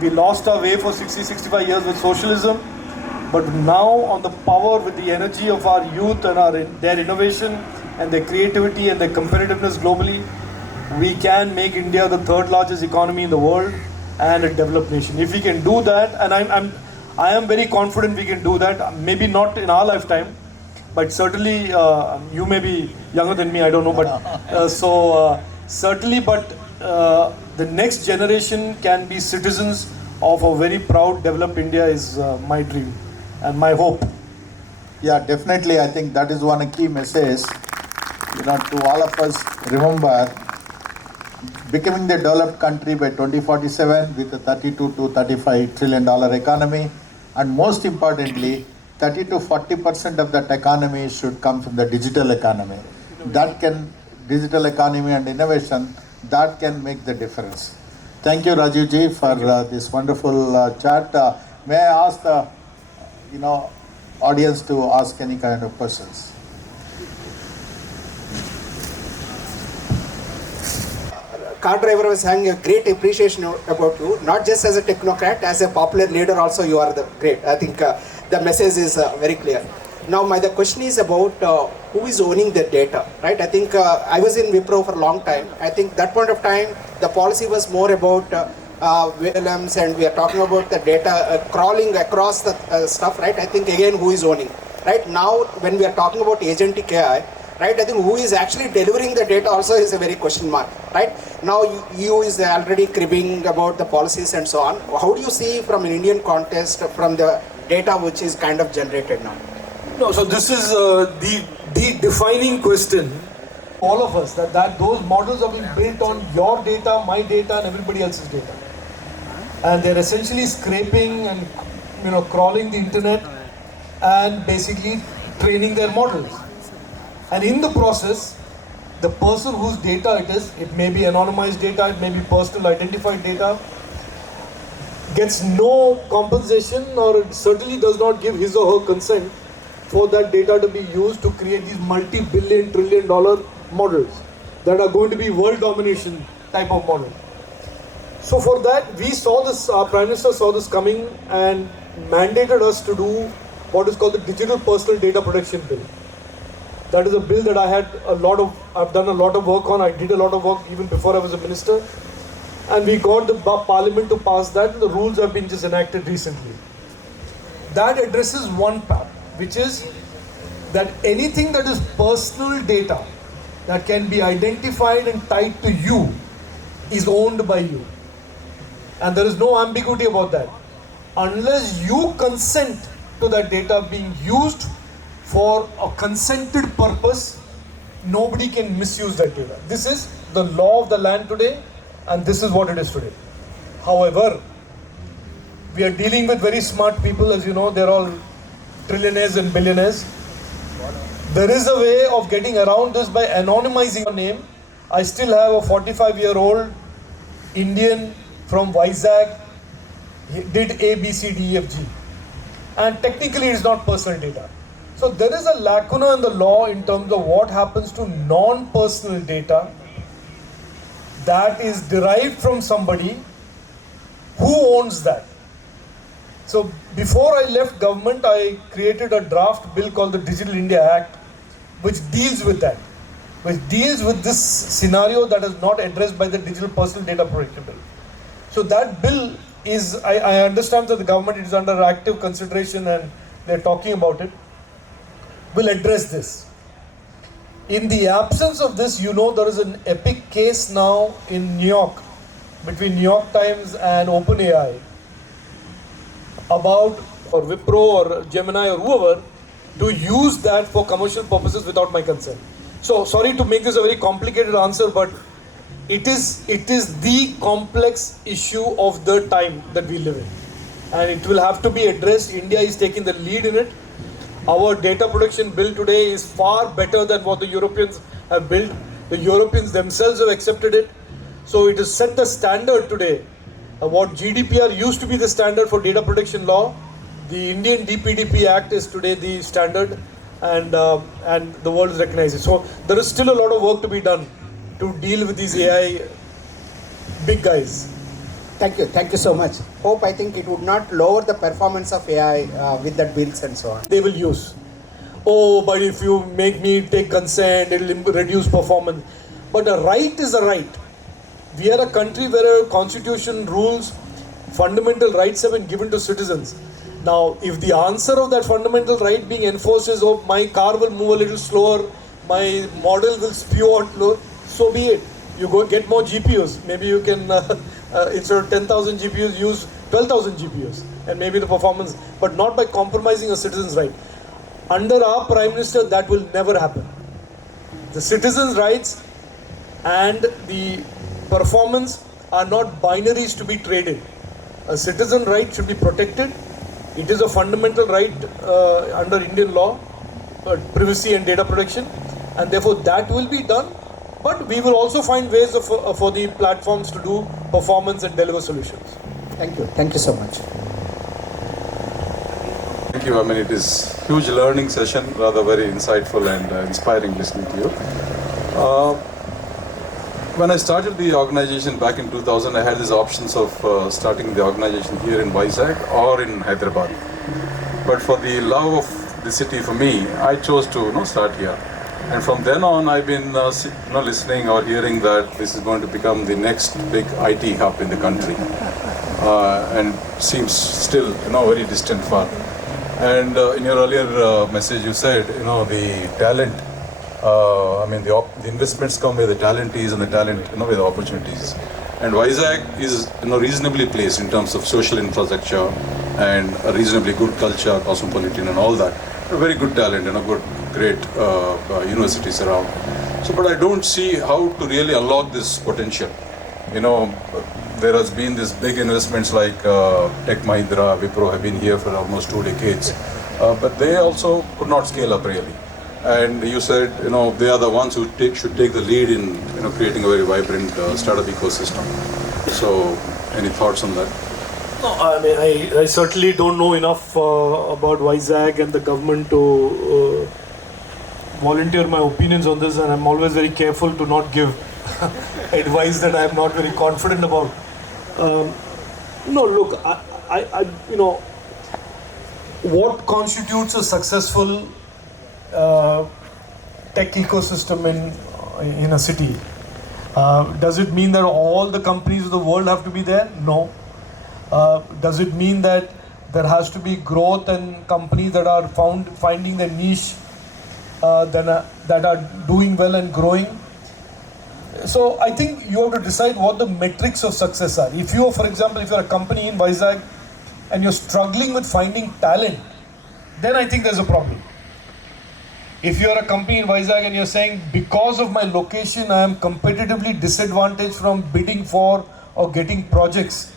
We lost our way for 60-65 years with socialism, but now on the power with the energy of our youth and their innovation and their creativity and their competitiveness globally, we can make India the 3rd largest economy in the world and a developed nation. If we can do that, and I am very confident we can do that, maybe not in our lifetime, but certainly you may be younger than me, I don't know, but certainly, but the next generation can be citizens of a very proud, developed India is my dream and my hope. Yeah, definitely. I think that is one key message. To all of us, remember becoming the developed country by 2047 with a 32 to 35 trillion dollar economy, and most importantly, 30 to 40% of that economy should come from the digital economy. Digital economy and innovation, that can make the difference. Thank you, Rajeev ji, for this wonderful chat. May I ask the audience to ask any kind of questions? Car driver was having a great appreciation about you, not just as a technocrat, as a popular leader also you are the great. I think the message is very clear. Now the question is about who is owning the data, right? I think I was in Wipro for a long time. I think that point of time the policy was more about VLMs, and we are talking about the data crawling across the stuff, right? I think again who is owning, right? Now when we are talking about agentic AI, right, I think who is actually delivering the data also is a very question mark, right? Now you is already cribbing about the policies and so on. How do you see from an Indian context, from the data which is kind of generated now? No, so this is the defining question. All of us, that those models are being built on your data, my data, and everybody else's data. And they're essentially scraping and crawling the internet and basically training their models. And in the process, the person whose data it may be anonymized data, it may be personal identified data, gets no compensation, or it certainly does not give his or her consent for that data to be used to create these multi-billion, trillion-dollar models that are going to be world domination type of model. So for that, we saw this, our Prime Minister saw this coming and mandated us to do what is called the Digital Personal Data Protection Bill. That is a bill that I've done a lot of work on. I did a lot of work even before I was a minister. And we got the parliament to pass that, and the rules have been just enacted recently. That addresses one part, which is that anything that is personal data that can be identified and tied to you is owned by you. And there is no ambiguity about that. Unless you consent to that data being used for a consented purpose, nobody can misuse that data. This is the law of the land today, and this is what it is today. However, we are dealing with very smart people, as you know, they're all trillionaires and billionaires. There is a way of getting around this by anonymizing your name. I still have a 45-year-old Indian from Vizag. He did A, B, C, D, E, F, G. And technically it's not personal data. So there is a lacuna in the law in terms of what happens to non-personal data that is derived from somebody. Who owns that? So before I left government, I created a draft bill called the Digital India Act, which deals with that, which deals with this scenario that is not addressed by the Digital Personal Data Protection Bill. So that bill is, I understand that the government is under active consideration and they're talking about it, will address this. In the absence of this, there is an epic case now in New York, between New York Times and OpenAI, about, or Wipro or Gemini or whoever, to use that for commercial purposes without my consent. So sorry to make this a very complicated answer, but it is the complex issue of the time that we live in. And it will have to be addressed. India is taking the lead in it. Our data protection bill today is far better than what the Europeans have built. The Europeans themselves have accepted it. So it has set the standard today. What GDPR used to be the standard for data protection law, the Indian DPDP Act is today the standard, and the world is recognizing. So there is still a lot of work to be done to deal with these AI big guys. Thank you so much. I think it would not lower the performance of AI with that bills and so on. They will use. Oh, but if you make me take consent, it will reduce performance. But a right is a right. We are a country where a constitution rules, fundamental rights have been given to citizens. Now, if the answer of that fundamental right being enforced is, oh, my car will move a little slower, my model will spew out low, so be it. You go get more GPUs. Maybe you can, instead of 10,000 GPUs, use 12,000 GPUs, and maybe the performance, but not by compromising a citizen's right. Under our Prime Minister, that will never happen. The citizens' rights and the performance are not binaries to be traded. A citizen right should be protected. It is a fundamental right under Indian law, privacy and data protection, and therefore that will be done. But we will also find ways for the platforms to do performance and deliver solutions. Thank you. Thank you so much. Thank you. I mean, it is huge learning session, rather very insightful and inspiring listening to you. When I started the organization back in 2000, I had these options of starting the organization here in Vizag or in Hyderabad. But for the love of the city, for me, I chose to start here. And from then on, I've been listening or hearing that this is going to become the next big IT hub in the country, and seems still very distant far. And in your earlier message, you said the talent. The investments come where the talent is, and the talent where the opportunities. And Vizag is reasonably placed in terms of social infrastructure and a reasonably good culture, cosmopolitan, and all that. A very good talent, great universities around. So, but I don't see how to really unlock this potential. There has been this big investments like Tech Mahindra, Wipro have been here for almost 2 decades, but they also could not scale up really. And you said, they are the ones who should take the lead in, creating a very vibrant startup ecosystem. So, any thoughts on that? No, I mean, I certainly don't know enough about Vizag and the government to volunteer my opinions on this, and I'm always very careful to not give advice that I'm not very confident about. No, look, what constitutes a successful tech ecosystem in a city? Does it mean that all the companies of the world have to be there? No. Does it mean that there has to be growth and companies that are finding their niche, that are doing well and growing? So I think you have to decide what the metrics of success are. If you, for example, if you're a company in Vizag and you're struggling with finding talent, then I think there's a problem. If you're a company in Vizag and you're saying, because of my location, I am competitively disadvantaged from bidding for or getting projects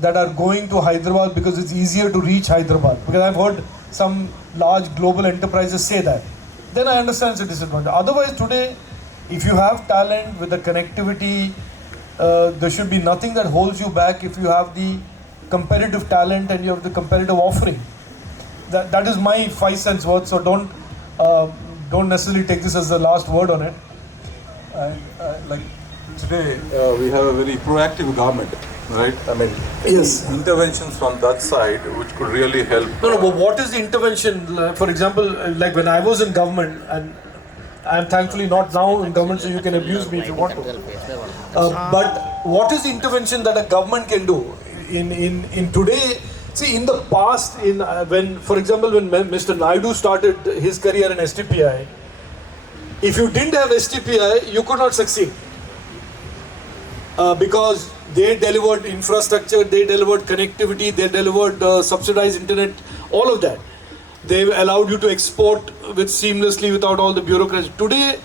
that are going to Hyderabad because it's easier to reach Hyderabad. Because I've heard some large global enterprises say that. Then I understand it's a disadvantage. Otherwise, today, if you have talent with the connectivity, there should be nothing that holds you back if you have the competitive talent and you have the competitive offering. That is my 5 cents worth, so don't necessarily take this as the last word on it. Like today, we have a very proactive government, right? I mean, yes, interventions from that side which could really help. No, but what is the intervention? For example, like when I was in government, and I'm thankfully not now in government, so you can abuse me if you want to. But what is the intervention that a government can do in today? See, in the past, when, for example, when Mr. Naidu started his career in STPI, if you didn't have STPI, you could not succeed. Because they delivered infrastructure, they delivered connectivity, they delivered subsidized internet, all of that. They allowed you to export seamlessly without all the bureaucracy. Today,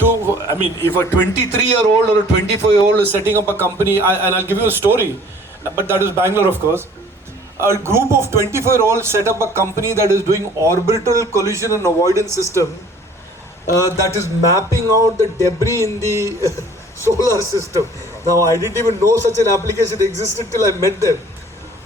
if a 23-year-old or a 24-year-old is setting up a company, and I'll give you a story, but that is Bangalore, of course. A group of 24-year-olds set up a company that is doing orbital collision and avoidance system that is mapping out the debris in the solar system. Now, I didn't even know such an application existed till I met them.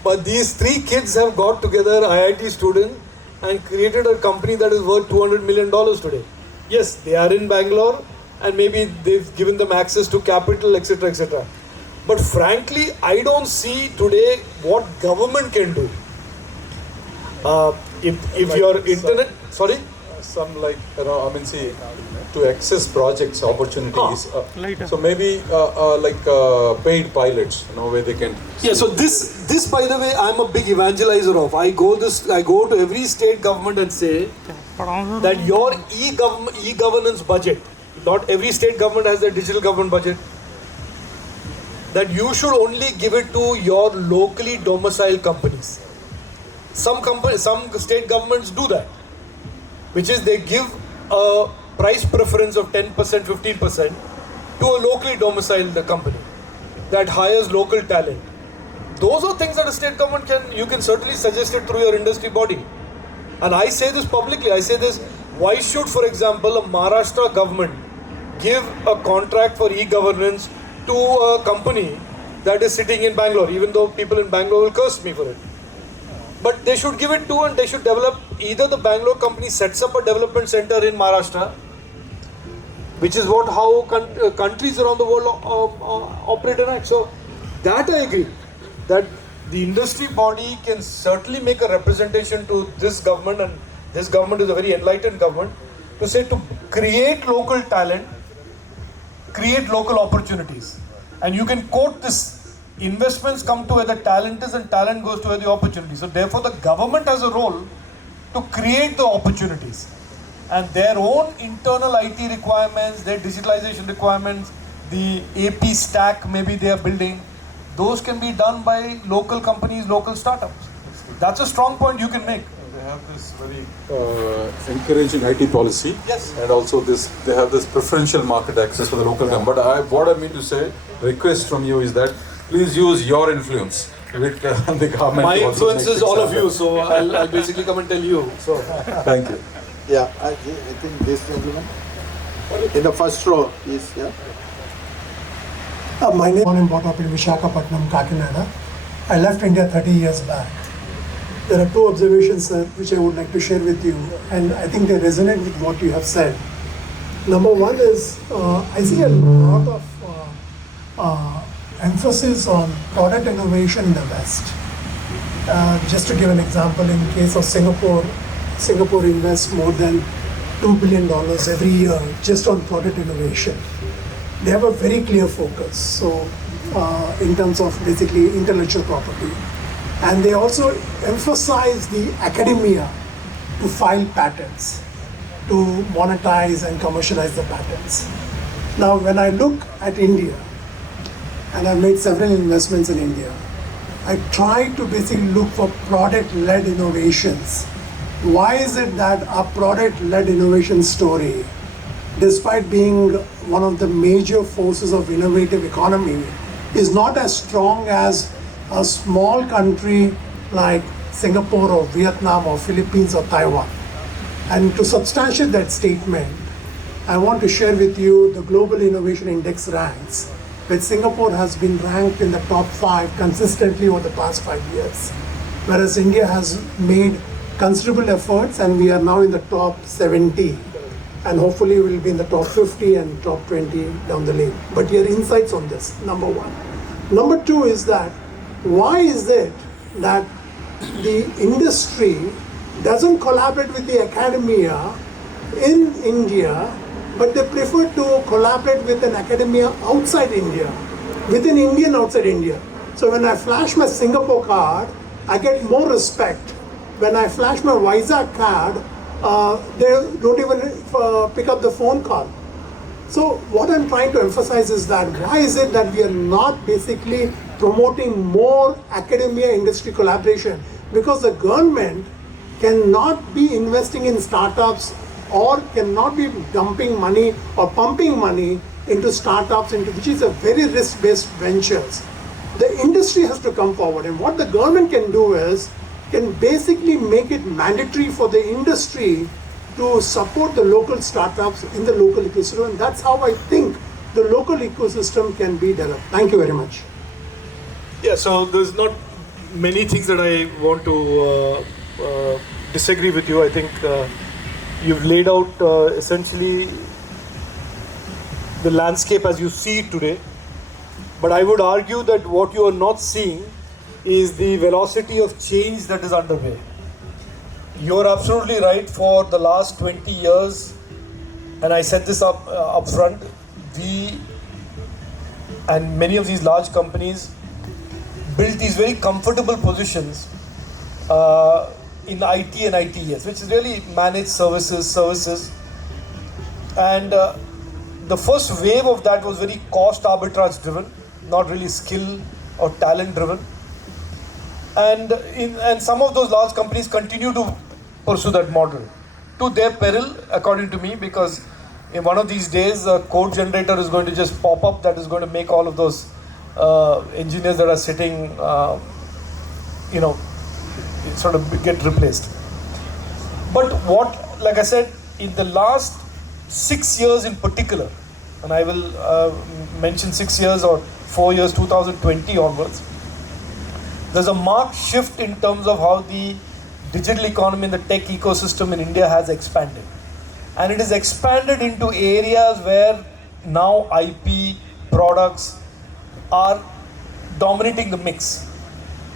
But these 3 kids have got together, IIT students, and created a company that is worth $200 million today. Yes, they are in Bangalore, and maybe they've given them access to capital, etc., etc. But frankly, I don't see today what government can do. If your internet, sorry? some like, see, to access projects, opportunities. So maybe paid pilots, where they can. Yeah, so this by the way, I'm a big evangelizer of. I go to every state government and say that your e-governance budget, not every state government has their digital government budget, that you should only give it to your locally domiciled companies. Some state governments do that, which is they give a price preference of 10%, 15% to a locally domiciled company that hires local talent. Those are things that a state government you can certainly suggest it through your industry body. And I say this publicly, why should, for example, a Maharashtra government give a contract for e-governance to a company that is sitting in Bangalore, even though people in Bangalore will curse me for it. But they should give it to, and they should develop, either the Bangalore company sets up a development center in Maharashtra, which is how countries around the world operate and act. So that I agree, that the industry body can certainly make a representation to this government, and this government is a very enlightened government, to say to create local talent, create local opportunities. And you can quote this, investments come to where the talent is and talent goes to where the opportunity. So therefore the government has a role to create the opportunities. And their own internal IT requirements, their digitalization requirements, the AP stack maybe they are building, those can be done by local companies, local startups. That's a strong point you can make. They have this very encouraging IT policy. Yes. And also they have this preferential market access for the local company. But what I mean to say, request from you is that please use your influence with the government. My influence is all of you, so I'll basically come and tell you. So thank you. Yeah, I think this gentleman in the first row is, yeah. My name is born and brought up in Visakhapatnam, Kakinada. I left India 30 years back. There are two observations, sir, which I would like to share with you, and I think they resonate with what you have said. Number one is, I see a lot of emphasis on product innovation in the West. Just to give an example, in case of Singapore invests more than $2 billion every year just on product innovation. They have a very clear focus, so in terms of basically intellectual property. And they also emphasize the academia to file patents, to monetize and commercialize the patents. Now, when I look at India, and I've made several investments in India, I try to basically look for product-led innovations. Why is it that our product-led innovation story, despite being one of the major forces of innovative economy, is not as strong as a small country like Singapore or Vietnam or Philippines or Taiwan? And to substantiate that statement, I want to share with you the Global Innovation Index ranks, which Singapore has been ranked in the top 5 consistently over the past 5 years, whereas India has made considerable efforts and we are now in the top 70, and hopefully we'll be in the top 50 and top 20 down the lane. But your insights on this, number one. Number two is that, why is it that the industry doesn't collaborate with the academia in India, but they prefer to collaborate with an academia outside India, with an Indian outside India? So when I flash my Singapore card, I get more respect. When I flash my Vizag card, they don't even pick up the phone call. So what I'm trying to emphasize is that, why is it that we are not basically promoting more academia industry collaboration? Because the government cannot be investing in startups or cannot be dumping money or pumping money into startups, which is a very risk-based ventures. The industry has to come forward, and what the government can do is, can basically make it mandatory for the industry to support the local startups in the local ecosystem, and that's how I think the local ecosystem can be developed. Thank you very much. yeah, so there's not many things that I want to disagree with you. I think you've laid out essentially the landscape as you see it today. But I would argue that what you are not seeing is the velocity of change that is underway. You're absolutely right. For the last 20 years, and I set this up front, we and many of these large companies built these very comfortable positions in IT and ITES, which is really managed services. And the first wave of that was very cost arbitrage driven, not really skill or talent driven. And some of those large companies continue to pursue that model to their peril, according to me, because in one of these days a code generator is going to just pop up that is going to make all of those engineers that are sitting sort of get replaced. But what, like I said, in the last 6 years in particular, and I will mention 6 years or 4 years, 2020 onwards, there's a marked shift in terms of how the digital economy and the tech ecosystem in India has expanded. And it is expanded into areas where now IP products are dominating the mix.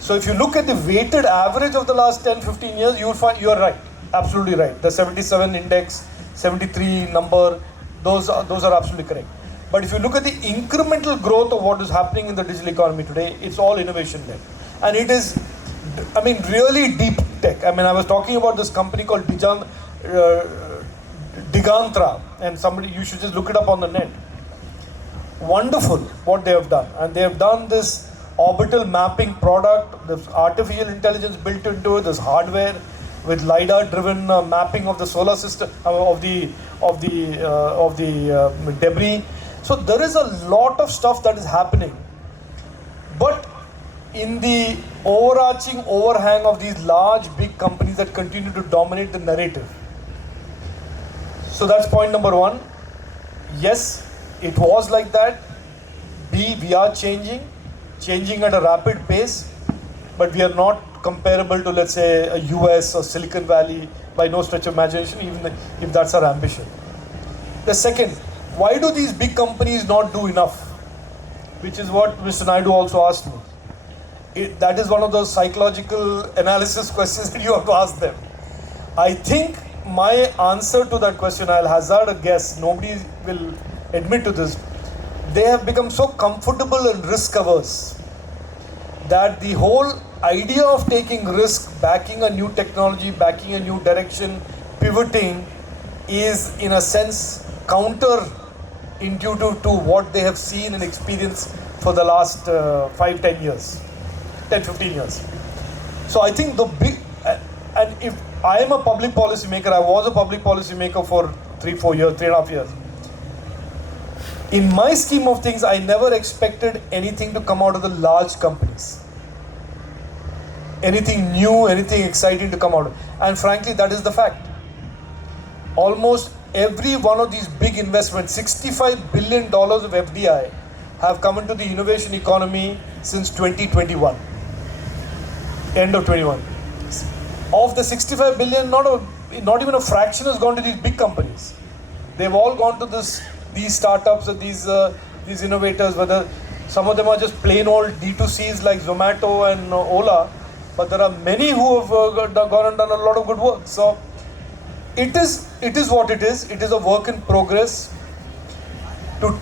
So if you look at the weighted average of the last 10-15 years, you will find you are right, absolutely right. The 77 index, 73 number, those are absolutely correct. But if you look at the incremental growth of what is happening in the digital economy today, it's all innovation led. And it is, really deep tech. I was talking about this company called Digantra, and you should just look it up on the net. Wonderful what they have done. And they have done this orbital mapping product, there's artificial intelligence built into it, there's hardware with LiDAR driven mapping of the solar system, of the debris. So there is a lot of stuff that is happening. But in the overarching overhang of these large big companies that continue to dominate the narrative. So that's point number one. Yes, it was like that. B, we are changing at a rapid pace, but we are not comparable to, let's say, a US or Silicon Valley by no stretch of imagination, even if that's our ambition. The second, why do these big companies not do enough? Which is what Mr. Naidu also asked me. That is one of those psychological analysis questions that you have to ask them. I think my answer to that question, I'll hazard a guess, nobody will admit to this, they have become so comfortable and risk averse that the whole idea of taking risk, backing a new technology, backing a new direction, pivoting is in a sense counter-intuitive to what they have seen and experienced for the last 5-10 years, 10-15 years. So I think and if I am a public policy maker, I was a public policy maker for 3.5 years. In my scheme of things, I never expected anything to come out of the large companies. Anything new, anything exciting to come out. And frankly, that is the fact. Almost every one of these big investments, $65 billion of FDI, have come into the innovation economy since 2021. End of 21. Of the 65 billion, not even a fraction has gone to these big companies. They've all gone to these startups or these innovators, whether some of them are just plain old D2Cs like Zomato and Ola, but there are many who have gone and done a lot of good work. So it is what it is. It is a work in progress. To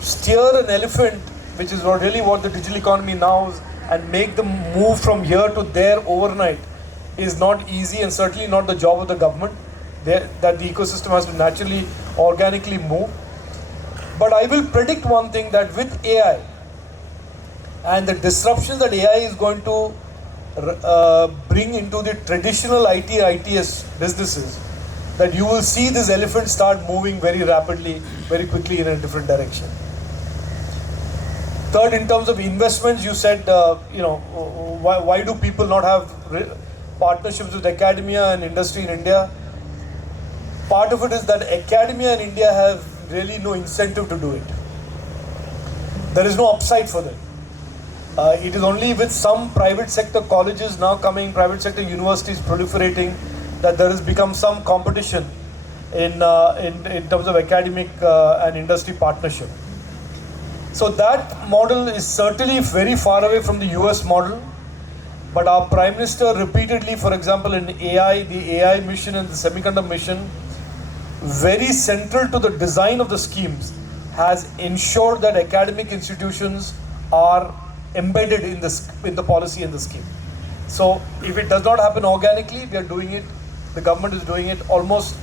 steer an elephant, which is really what the digital economy now is, and make them move from here to there overnight is not easy, and certainly not the job of the government. That the ecosystem has to naturally, organically move. But I will predict one thing, that with AI and the disruptions that AI is going to bring into the traditional IT ITS businesses, that you will see this elephant start moving very rapidly, very quickly in a different direction. Third, in terms of investments, you said, why do people not have partnerships with academia and industry in India? Part of it is that academia in India have really no incentive to do it. There is no upside for them. It is only with some private sector colleges now coming, private sector universities proliferating, that there has become some competition in terms of academic and industry partnership. So that model is certainly very far away from the US model. But our Prime Minister repeatedly, for example, in AI, the AI mission and the Semiconductor mission, very central to the design of the schemes, has ensured that academic institutions are embedded in the policy and the scheme. So if it does not happen organically, we are doing it, the government is doing it almost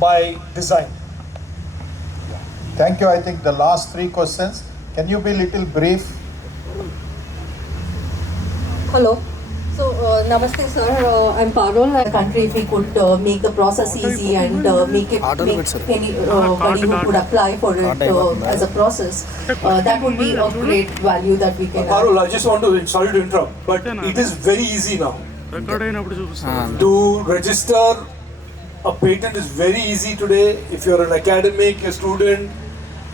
by design. Thank you. I think the last three questions. Can you be little brief? Hello. So, Namaste sir, I'm Parul. Country, if we could make the process easy and make anybody who could apply for it as a process, that would be of great value that we can Parul, I just want to, sorry to interrupt, but it is very easy now. To register a patent is very easy today. If you're an academic, a student,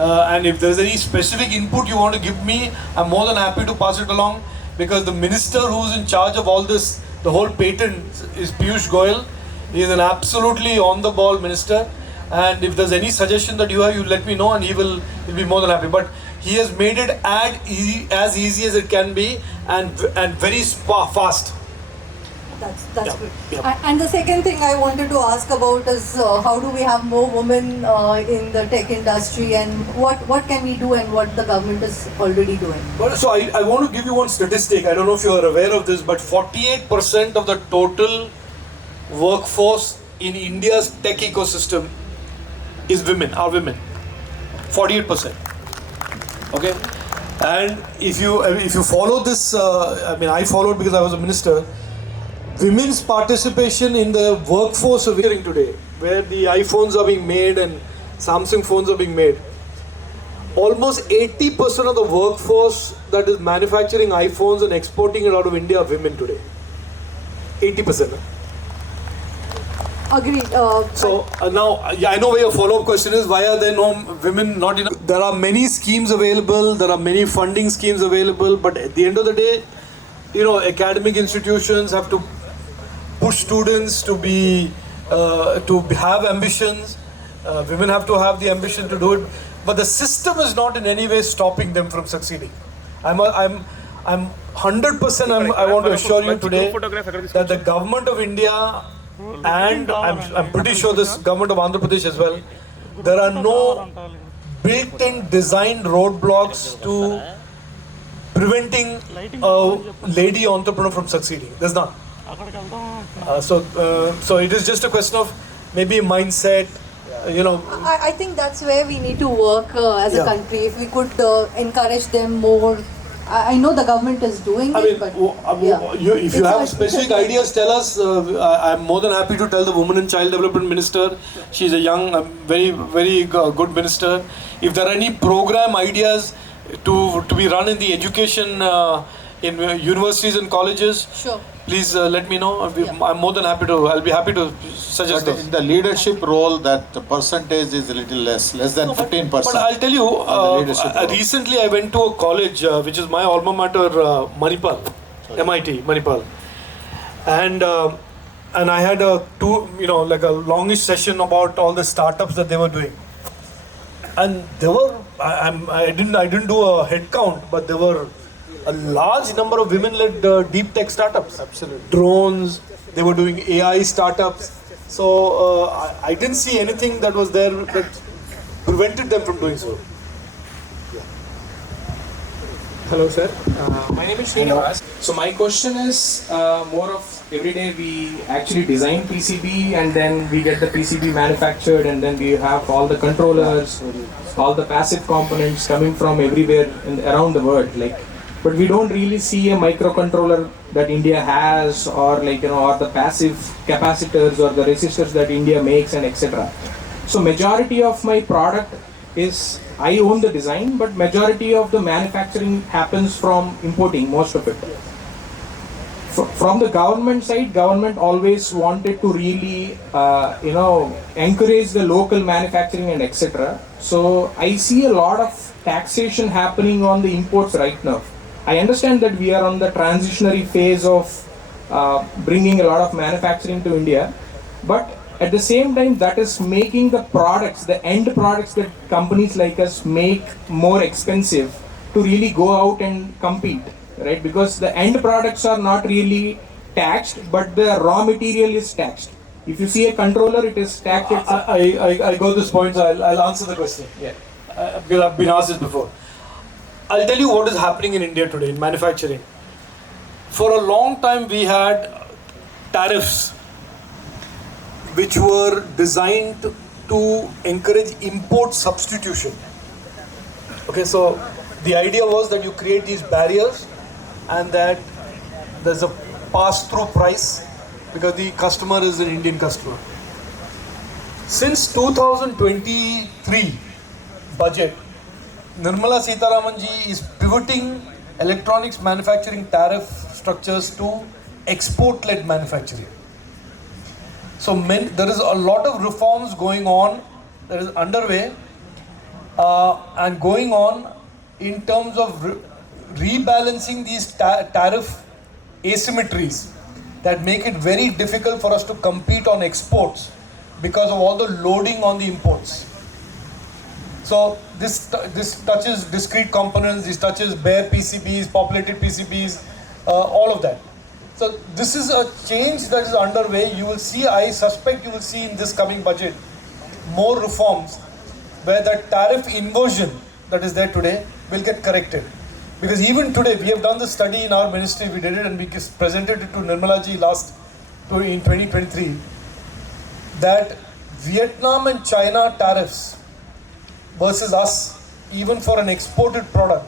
and if there's any specific input you want to give me, I'm more than happy to pass it along. Because the minister who's in charge of all this, the whole patent, is Piyush Goyal. He is an absolutely on-the-ball minister. And if there's any suggestion that you have, you let me know, and he'll be more than happy. But he has made it as easy as it can be, and very fast. That's good. Yeah. And the second thing I wanted to ask about is how do we have more women in the tech industry, and what can we do and what the government is already doing? Well, so I want to give you one statistic. I don't know if you are aware of this, but 48% of the total workforce in India's tech ecosystem is women, are women. 48%. Okay? And if you follow this, I followed because I was a minister. Women's participation in the workforce of hearing today, where the iPhones are being made and Samsung phones are being made, almost 80% of the workforce that is manufacturing iPhones and exporting it out of India are women today. 80%. Agreed. Now, I know where your follow-up question is. Why are there no women not enough? There are many schemes available. There are many funding schemes available. But at the end of the day, academic institutions have to push students to have ambitions. Women have to have the ambition to do it, but the system is not in any way stopping them from succeeding. I'm 100%. I want to assure you today that the government of India, and I'm pretty sure this government of Andhra Pradesh as well, there are no built-in designed roadblocks to preventing a lady entrepreneur from succeeding. There's none. So it is just a question of maybe mindset, I think that's where we need to work as a country. If we could encourage them more. I know the government is doing it, but if you have specific ideas, tell us. I'm more than happy to tell the Women and Child Development Minister. She's a young, very, very good minister. If there are any program ideas to be run in the education in universities and colleges, sure, please let me know. I'm more than happy to. I'll be happy to suggest But those. in the leadership role, that percentage is a little less than 15%. But I'll tell you, recently I went to a college which is my alma mater, Manipal, MIT, Manipal, and I had a longish session about all the startups that they were doing, and there were I didn't do a head count, but there were a large number of women-led DeepTech startups. Absolutely. Drones, they were doing AI startups. So I didn't see anything that was there that prevented them from doing so. Hello sir, my name is Shri Rajeev. So my question is more of every day we actually design PCB and then we get the PCB manufactured and then we have all the controllers, all the passive components coming from everywhere around the world. But we don't really see a microcontroller that India has, or or the passive capacitors or the resistors that India makes and etc. So majority of my product is, I own the design, but majority of the manufacturing happens from importing, most of it. From the government side, government always wanted to really, encourage the local manufacturing and etc. So I see a lot of taxation happening on the imports right now. I understand that we are on the transitionary phase of bringing a lot of manufacturing to India, but at the same time that is making the products, the end products that companies like us make more expensive to really go out and compete. right? Because the end products are not really taxed, but the raw material is taxed. If you see a controller, it is taxed. I got this point, so I'll answer the question. Yeah. Because I've been asked this before. I'll tell you what is happening in India today in manufacturing. For a long time, we had tariffs which were designed to encourage import substitution. Okay, so the idea was that you create these barriers and that there's a pass-through price because the customer is an Indian customer. Since 2023 budget, Nirmala Sitharaman ji is pivoting electronics manufacturing tariff structures to export-led manufacturing. So there is a lot of reforms going on that is underway and going on in terms of rebalancing these tariff asymmetries that make it very difficult for us to compete on exports because of all the loading on the imports. So this touches discrete components, this touches bare PCBs, populated PCBs, all of that. So this is a change that is underway. You will see, I suspect you will see in this coming budget more reforms where the tariff inversion that is there today will get corrected. Because even today, we have done the study in our ministry, we did it and we presented it to Nirmala ji in 2023, that Vietnam and China tariffs versus us, even for an exported product,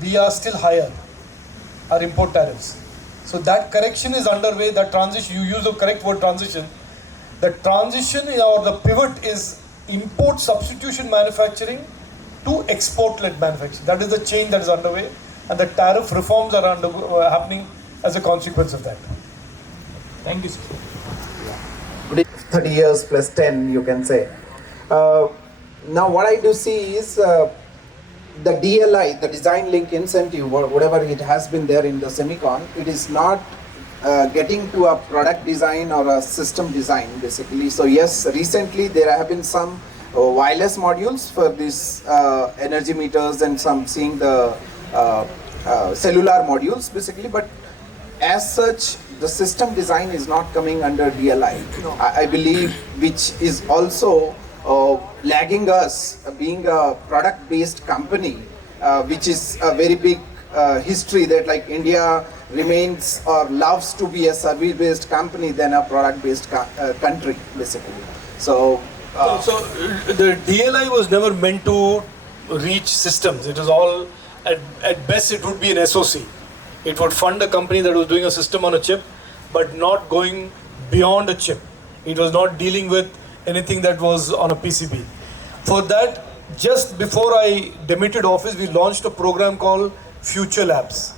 we are still higher, our import tariffs. So that correction is underway, that transition, you use the correct word transition. The transition or the pivot is import substitution manufacturing to export-led manufacturing. That is the change that is underway and the tariff reforms are happening as a consequence of that. Thank you, sir. 30 years plus 10, you can say. Now what I do see is the DLI, the design link incentive, or whatever it has been there in the semicon, it is not getting to a product design or a system design basically. So yes, recently there have been some wireless modules for these energy meters and some seeing the cellular modules basically, but as such the system design is not coming under DLI. I believe, which is also lagging us being a product based company, which is a very big history that like India remains or loves to be a service based company than a product based country basically. So the DLI was never meant to reach systems. It was all, at best it would be an SOC. It would fund a company that was doing a system on a chip, but not going beyond a chip. It was not dealing with anything that was on a PCB. For that, just before I demitted office, we launched a program called Future Labs,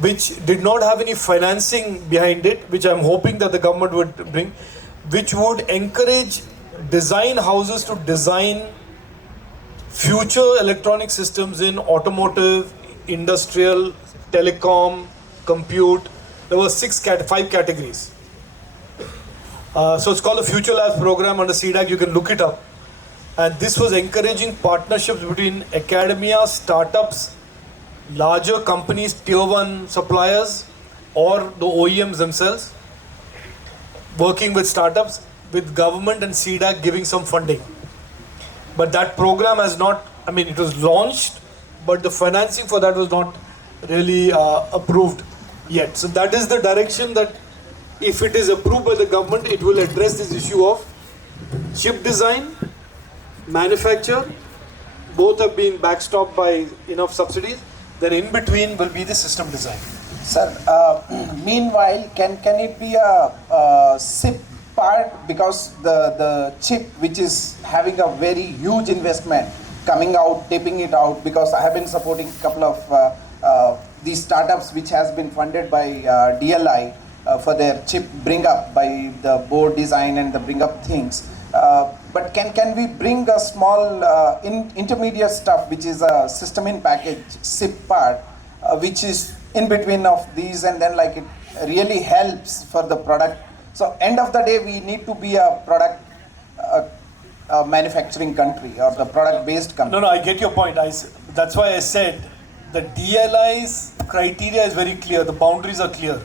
which did not have any financing behind it, which I'm hoping that the government would bring, which would encourage design houses to design future electronic systems in automotive, industrial, telecom, compute. There were 5 categories. So it's called the Future Labs program under CDAC. You can look it up. And this was encouraging partnerships between academia, startups, larger companies, tier 1 suppliers, or the OEMs themselves, working with startups, with government and CDAC giving some funding. But that program has not, it was launched, but the financing for that was not really approved yet. So that is the direction that if it is approved by the government, it will address this issue of chip design, manufacture, both have been backstopped by enough subsidies. Then in between will be the system design. Sir, meanwhile, can it be a SIP part, because the chip which is having a very huge investment coming out, taping it out, because I have been supporting a couple of these startups which has been funded by DLI for their chip bring up by the board design and the bring up things. But can we bring a small intermediate stuff which is a system in package SIP part, which is in between of these, and then like it really helps for the product. So end of the day, we need to be a product manufacturing country or the product based country. No, I get your point. That's why I said The DLI's criteria is very clear, the boundaries are clear,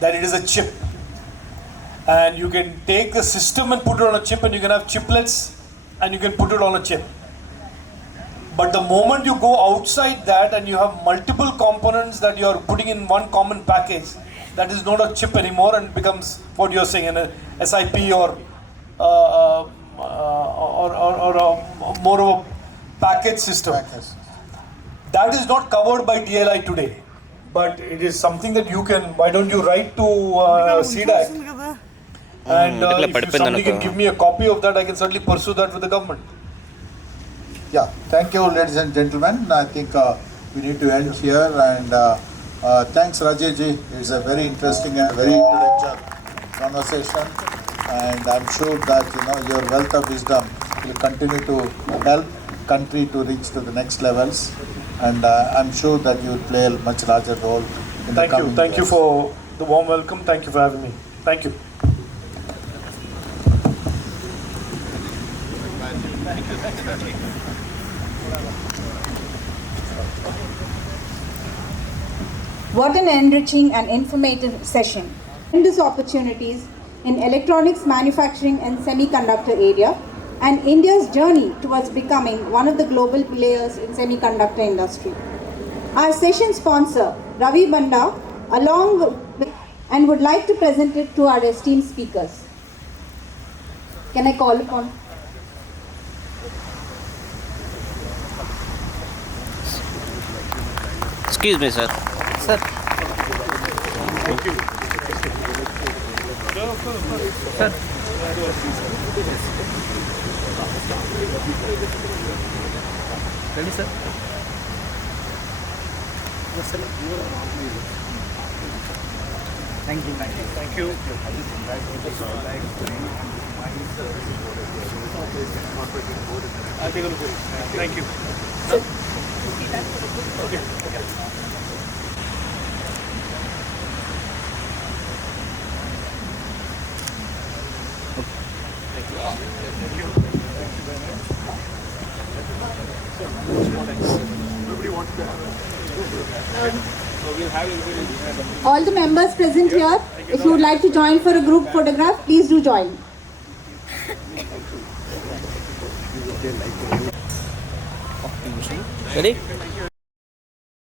that it is a chip. And you can take the system and put it on a chip, and you can have chiplets and you can put it on a chip. But the moment you go outside that and you have multiple components that you are putting in one common package, that is not a chip anymore and becomes what you are saying, an SIP or more of a package system. That is not covered by DLI today, but it is something that you can. Why don't you write to CDAC, and if somebody can give me a copy of that, I can certainly pursue that with the government. Yeah, thank you, ladies and gentlemen. I think we need to end here, and thanks, Rajeev ji. It's a very interesting and very intellectual conversation, and I'm sure that your wealth of wisdom will continue to help country to reach to the next levels, and I'm sure that you will play a much larger role in the coming years. Thank you for the warm welcome. Thank you for having me. Thank you. What an enriching and informative session. Tremendous opportunities in electronics manufacturing and semiconductor area, and India's journey towards becoming one of the global players in semiconductor industry. Our session sponsor, Ravi Banda, along with, and would like to present it to our esteemed speakers. Can I call upon? Excuse me, sir. Sir. Thank you. Sir. Ready, sir? Yes, sir. Thank you. Thank you. Thank you. I'll take a look at it. Thank you. Okay. All the members present here, if you would like to join for a group photograph, please do join. Ready?